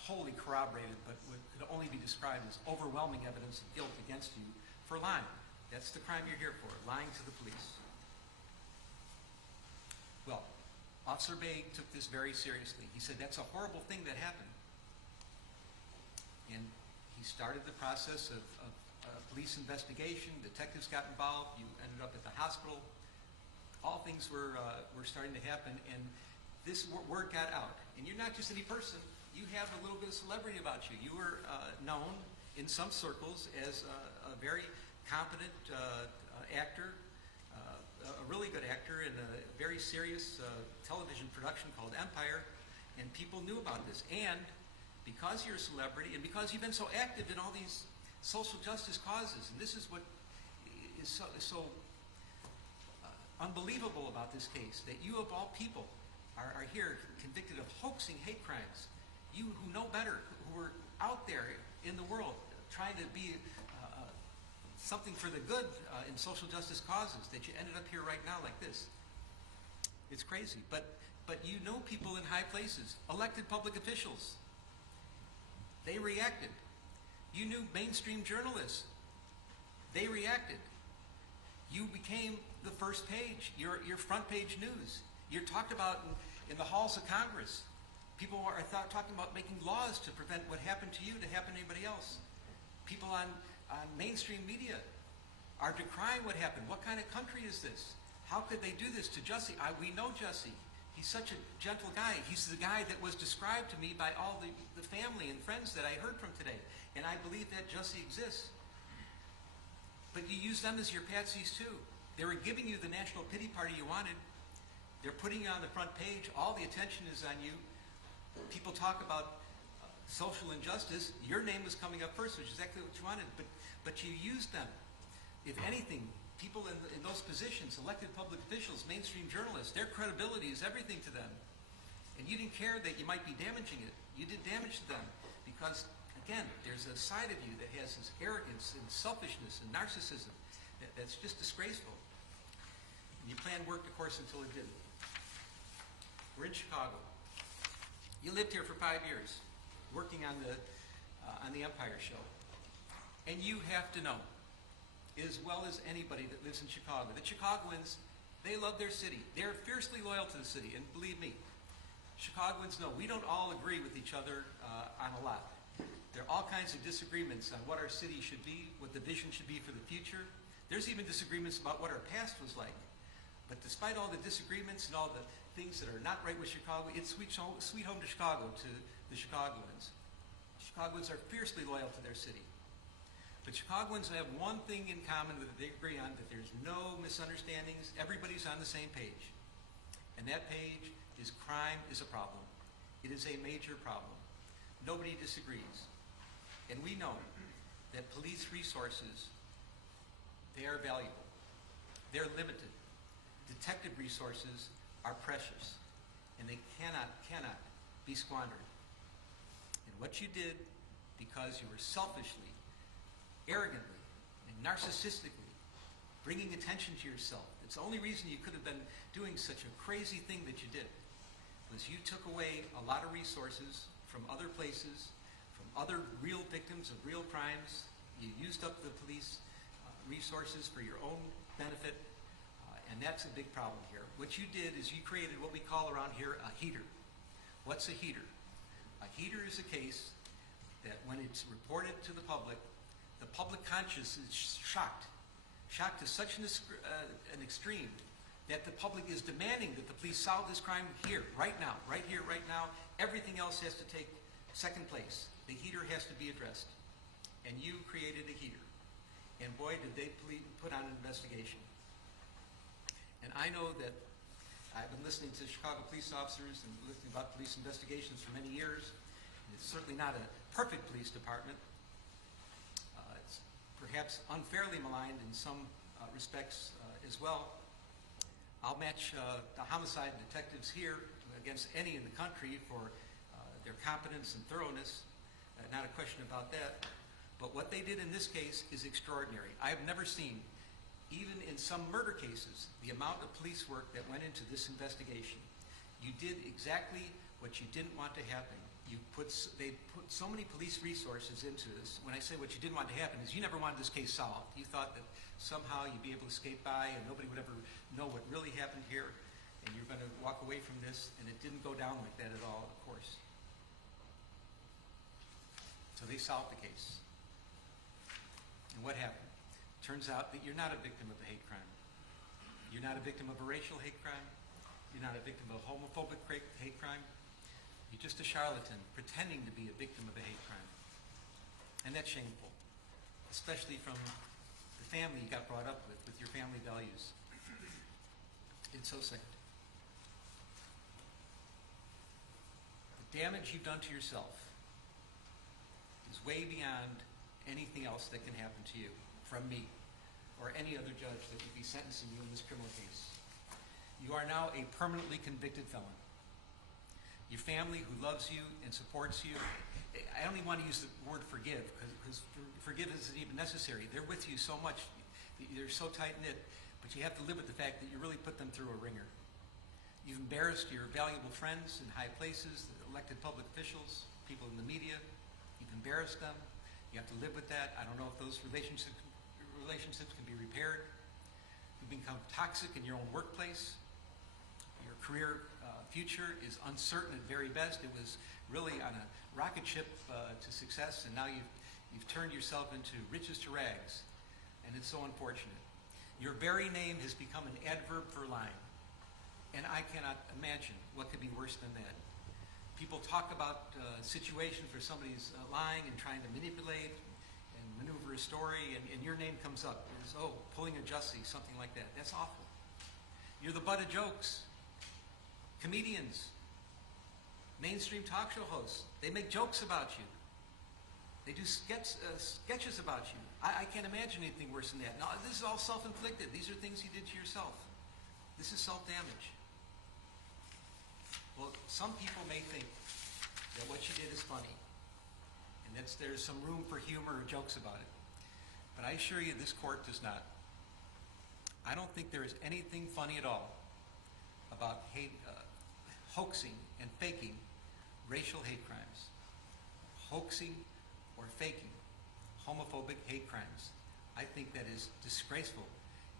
wholly corroborated, but what could only be described as overwhelming evidence of guilt against you for lying. That's the crime you're here for, lying to the police. Well, Officer Beg took this very seriously. He said, that's a horrible thing that happened. And he started the process of police investigation. Detectives got involved. You ended up at the hospital. All things were starting to happen, and this word got out. And you're not just any person. You have a little bit of celebrity about you. You were known in some circles as a very competent actor, a really good actor in a very serious television production called Empire, and people knew about this. And because you're a celebrity, and because you've been so active in all these social justice causes, and this is what is so unbelievable about this case, that you of all people are here convicted of hoaxing hate crimes. You who know better, who are out there in the world trying to be something for the good in social justice causes, that you ended up here right now like this. It's crazy. But you know people in high places, elected public officials. They reacted. You knew mainstream journalists. They reacted. You became the first page, your front page news. You're talked about in the halls of Congress. People are talking about making laws to prevent what happened to you to happen to anybody else. People on mainstream media are decrying what happened. What kind of country is this? How could they do this to Jussie? We know Jussie. He's such a gentle guy. He's the guy that was described to me by all the family and friends that I heard from today. And I believe that Jussie exists. But you use them as your patsies too. They were giving you the national pity party you wanted. They're putting you on the front page. All the attention is on you. People talk about social injustice. Your name was coming up first, which is exactly what you wanted. But you used them. If anything, people in those positions, elected public officials, mainstream journalists, their credibility is everything to them. And you didn't care that you might be damaging it. You did damage to them because, again, there's a side of you that has this arrogance and selfishness and narcissism that's just disgraceful. And your plan worked, of course, until it didn't. We're in Chicago. You lived here for 5 years, working on the Empire show. And you have to know, as well as anybody that lives in Chicago, that Chicagoans, they love their city. They're fiercely loyal to the city, and believe me, Chicagoans know we don't all agree with each other on a lot. There are all kinds of disagreements on what our city should be, what the vision should be for the future. There's even disagreements about what our past was like. But despite all the disagreements and all the things that are not right with Chicago, it's sweet home to Chicago, to the Chicagoans. Chicagoans are fiercely loyal to their city. But Chicagoans have one thing in common that they agree on, that there's no misunderstandings. Everybody's on the same page. And that page is crime is a problem. It is a major problem. Nobody disagrees. And we know that police resources, they are valuable. They're limited. Detective resources are precious. And they cannot be squandered. And what you did, because you were selfishly, arrogantly, and narcissistically bringing attention to yourself, it's the only reason you could have been doing such a crazy thing that you did, was you took away a lot of resources from other places, from other real victims of real crimes. You used up the police resources for your own benefit, and that's a big problem here. What you did is you created what we call around here a heater. What's a heater? A heater is a case that when it's reported to the public conscience is shocked to such an extreme that the public is demanding that the police solve this crime here, right now, right here, right now. Everything else has to take second place. The heater has to be addressed. And you created a heater. And boy, did they put on an investigation. And I know that I've been listening to Chicago police officers and listening about police investigations for many years. It's certainly not a perfect police department. It's perhaps unfairly maligned in some respects as well. I'll match the homicide detectives here against any in the country for their competence and thoroughness. Not a question about that. But what they did in this case is extraordinary. I have never seen, even in some murder cases, the amount of police work that went into this investigation. You did exactly what you didn't want to happen. They put so many police resources into this. When I say what you didn't want to happen is you never wanted this case solved. You thought that somehow you'd be able to skate by and nobody would ever know what really happened here, and you're going to walk away from this, and it didn't go down like that at all, of course. So they solved the case. And what happened? Turns out that you're not a victim of a hate crime. You're not a victim of a racial hate crime. You're not a victim of a homophobic hate crime. You're just a charlatan pretending to be a victim of a hate crime. And that's shameful, especially from the family you got brought up with your family values. It's so sad. The damage you've done to yourself is way beyond anything else that can happen to you from me or any other judge that would be sentencing you in this criminal case. You are now a permanently convicted felon. Your family who loves you and supports you, I don't even want to use the word forgive because forgive isn't even necessary. They're with you so much. They're so tight-knit, but you have to live with the fact that you really put them through a ringer. You've embarrassed your valuable friends in high places, the elected public officials, people in the media. You've embarrassed them. You have to live with that. I don't know if those relationships can be repaired. You've become toxic in your own workplace. Your career future is uncertain at very best. It was really on a rocket ship to success, and now you've You've turned yourself into riches to rags, and it's so unfortunate. Your very name has become an adverb for lying, and I cannot imagine what could be worse than that. People talk about situations where somebody's lying and trying to manipulate and maneuver a story, and your name comes up. It's, oh, pulling a Jussie, something like that. That's awful. You're the butt of jokes. Comedians, mainstream talk show hosts, they make jokes about you. They do sketches about you. I can't imagine anything worse than that. Now, this is all self-inflicted. These are things you did to yourself. This is self-damage. Well, some people may think that what you did is funny, and there's some room for humor or jokes about it. But I assure you, this court does not. I don't think there is anything funny at all about hoaxing and faking racial hate crimes. Hoaxing or faking homophobic hate crimes. I think that is disgraceful.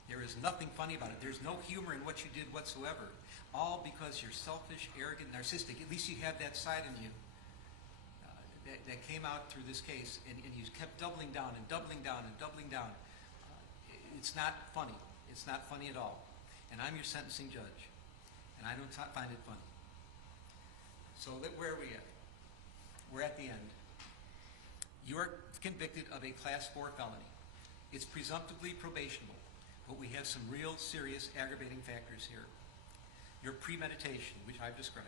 There is nothing funny about it. There's no humor in what you did whatsoever. All because you're selfish, arrogant, narcissistic. At least you have that side in you that came out through this case, and you kept doubling down and doubling down and doubling down. It's not funny. It's not funny at all. And I'm your sentencing judge, and I don't find it funny. So where are we at? We're at the end. You are convicted of a Class 4 felony. It's presumptively probationable, but we have some real serious aggravating factors here. Your premeditation, which I've described.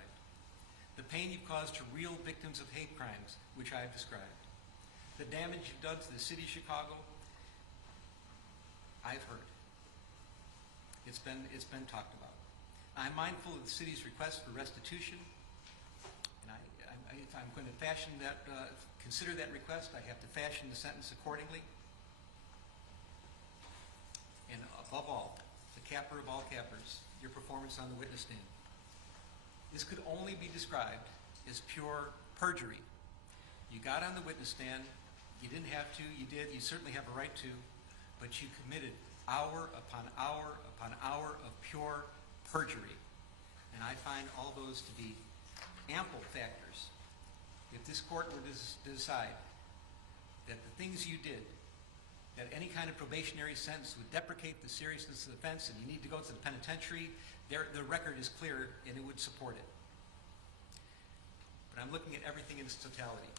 The pain you've caused to real victims of hate crimes, which I've described. The damage you've done to the city of Chicago, I've heard. It's been talked about. I'm mindful of the city's request for restitution, and if I'm going to fashion that, consider that request, I have to fashion the sentence accordingly. And above all, the capper of all cappers, your performance on the witness stand. This could only be described as pure perjury. You got on the witness stand, you didn't have to, you did, you certainly have a right to, but you committed hour upon hour upon hour of pure perjury. And I find all those to be ample factors. If this court were to decide that the things you did, that any kind of probationary sentence would deprecate the seriousness of the offense and you need to go to the penitentiary, the record is clear and it would support it. But I'm looking at everything in its totality.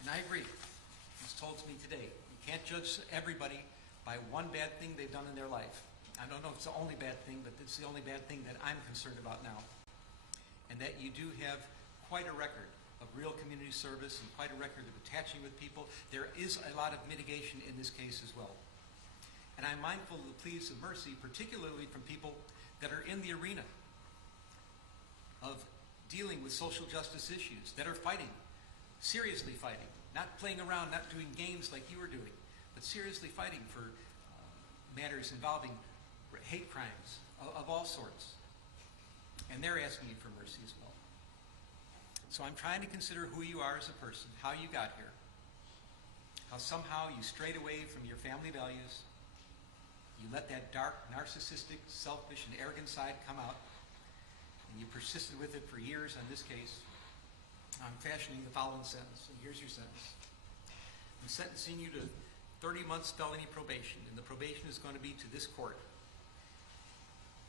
And I agree. It's told to me today, you can't judge everybody by one bad thing they've done in their life. I don't know if it's the only bad thing, but it's the only bad thing that I'm concerned about now. And that you do have quite a record of real community service and quite a record of attaching with people. There is a lot of mitigation in this case as well. And I'm mindful of the pleas of mercy, particularly from people that are in the arena of dealing with social justice issues, that are fighting, seriously fighting, not playing around, not doing games like you were doing, but seriously fighting for matters involving hate crimes of all sorts. And they're asking you for mercy as well. So I'm trying to consider who you are as a person, how you got here, how somehow you strayed away from your family values, you let that dark, narcissistic, selfish, and arrogant side come out, and you persisted with it for years on this case. I'm fashioning the following sentence, and here's your sentence. I'm sentencing you to 30 months felony probation, and the probation is going to be to this court.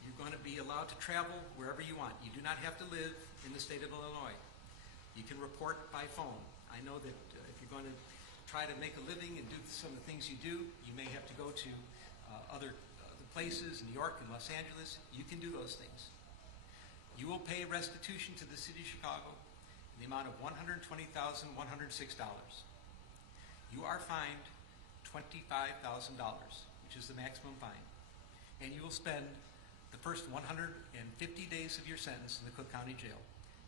You're going to be allowed to travel wherever you want. You do not have to live in the state of Illinois. You can report by phone. I know that if you're going to try to make a living and do some of the things you do, you may have to go to other places, New York and Los Angeles. You can do those things. You will pay restitution to the city of Chicago in the amount of $120,106. You are fined $25,000, which is the maximum fine. And you will spend the first 150 days of your sentence in the Cook County Jail.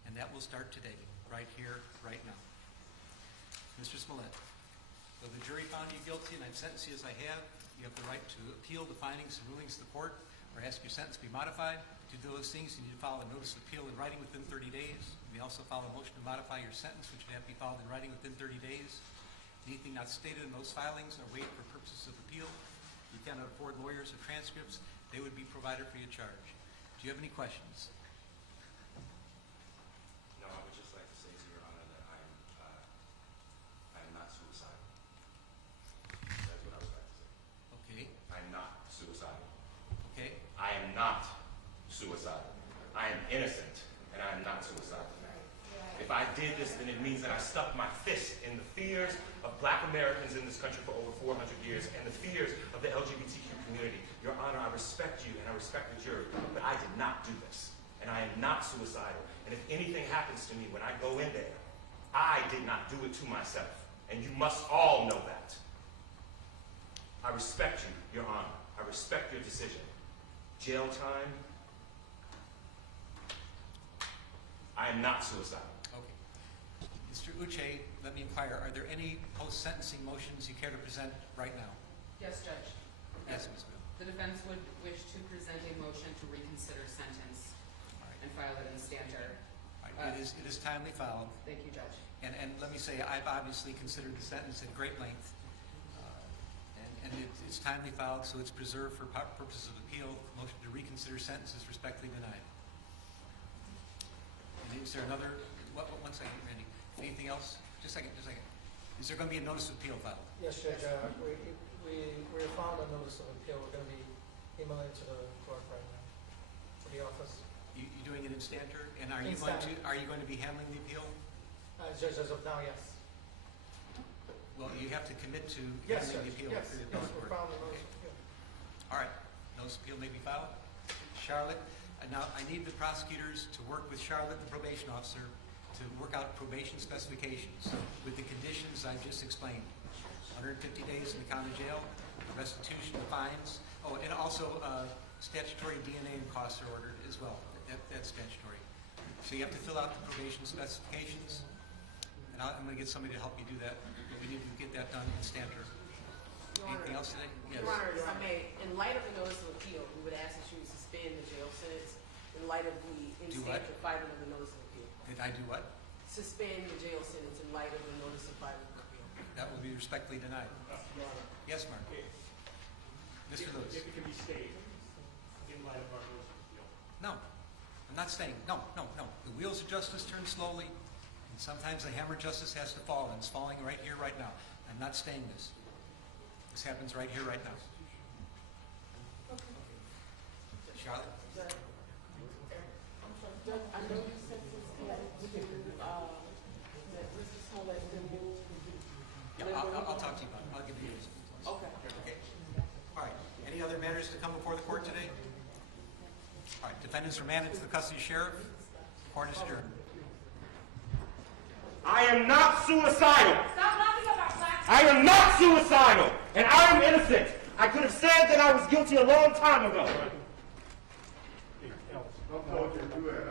And that will start today, right here, right now. Mr. Smollett, though the jury found you guilty and I've sentenced you as I have, you have the right to appeal the findings and rulings of the court or ask your sentence be modified. To do those things, you need to file a notice of appeal in writing within 30 days. You may also file a motion to modify your sentence, which would have to be filed in writing within 30 days. Anything not stated in those filings are waived for purposes of appeal. You cannot afford lawyers or transcripts. They would be provided free of charge. Do you have any questions? No, I would just like to say to Your Honor that I am not suicidal. means that I stuck my fist in the fears of black Americans in this country for over 400 years and the fears of the LGBTQ community. Your Honor, I respect you and I respect the jury, but I did not do this. And I am not suicidal. And if anything happens to me when I go in there, I did not do it to myself. And you must all know that. I respect you, Your Honor. I respect your decision. Jail time, I am not suicidal. Okay. Mr. Uche, let me inquire, are there any post-sentencing motions you care to present right now? Yes, Judge. Yes, Ms. Bill. The defense would wish to present a motion to reconsider sentence All right. and file it in standard. All right. It is timely filed. Thank you, Judge. And let me say, I've obviously considered the sentence at great length. And it's timely filed, so it's preserved for purposes of appeal. Motion to reconsider sentence is respectfully denied. And is there another, one second, Randy. Anything else? Just a second. Is there going to be a notice of appeal filed? Yes, Judge, we found a notice of appeal. We're going to be emailing it to the clerk right now, to the office. You doing it in standard? And are In you going standard. to be handling the appeal? Judge, as of now, yes. Well, you have to commit to Yes, handling the Judge, appeal. yes, through the yes, appellate we court. found a notice of appeal. All right, notice of appeal may be filed. Charlotte, now I need the prosecutors to work with Charlotte, the probation officer, to work out probation specifications with the conditions I just explained. 150 days in the county jail, restitution of fines. Oh, and also statutory DNA and costs are ordered as well. That's statutory. So you have to fill out the probation specifications, and I'm going to get somebody to help you do that. But we need to get that done in standard. Your Anything Honor, else today? Yes. Your Honor, if I may, in light of the notice of appeal, we would ask that you suspend the jail sentence in light of the Do what? instance of filing of the notice of appeal. Did I do what? Suspend the jail sentence in light of the notice of filing of appeal. That will be respectfully denied. Your Honor, Yes, Mark. Mr. Lewis. if it can be stayed in light of our notice of appeal. No, I'm not staying. No. The wheels of justice turn slowly, and sometimes the hammer of justice has to fall, and it's falling right here, right now. I'm not staying this. This happens right here, right now. Charlotte? Judge, I know you said this that Mr. Smollett can move. Yeah, I'll talk to you about it. I'll give you this. Okay. Okay. All right. Any other matters to come before the court today? All right. Defendants remanded to the custody of sheriff. Court is adjourned. I am not suicidal. Stop locking up our class. I am not suicidal, and I am innocent. I could have said that I was guilty a long time ago. Don't go there.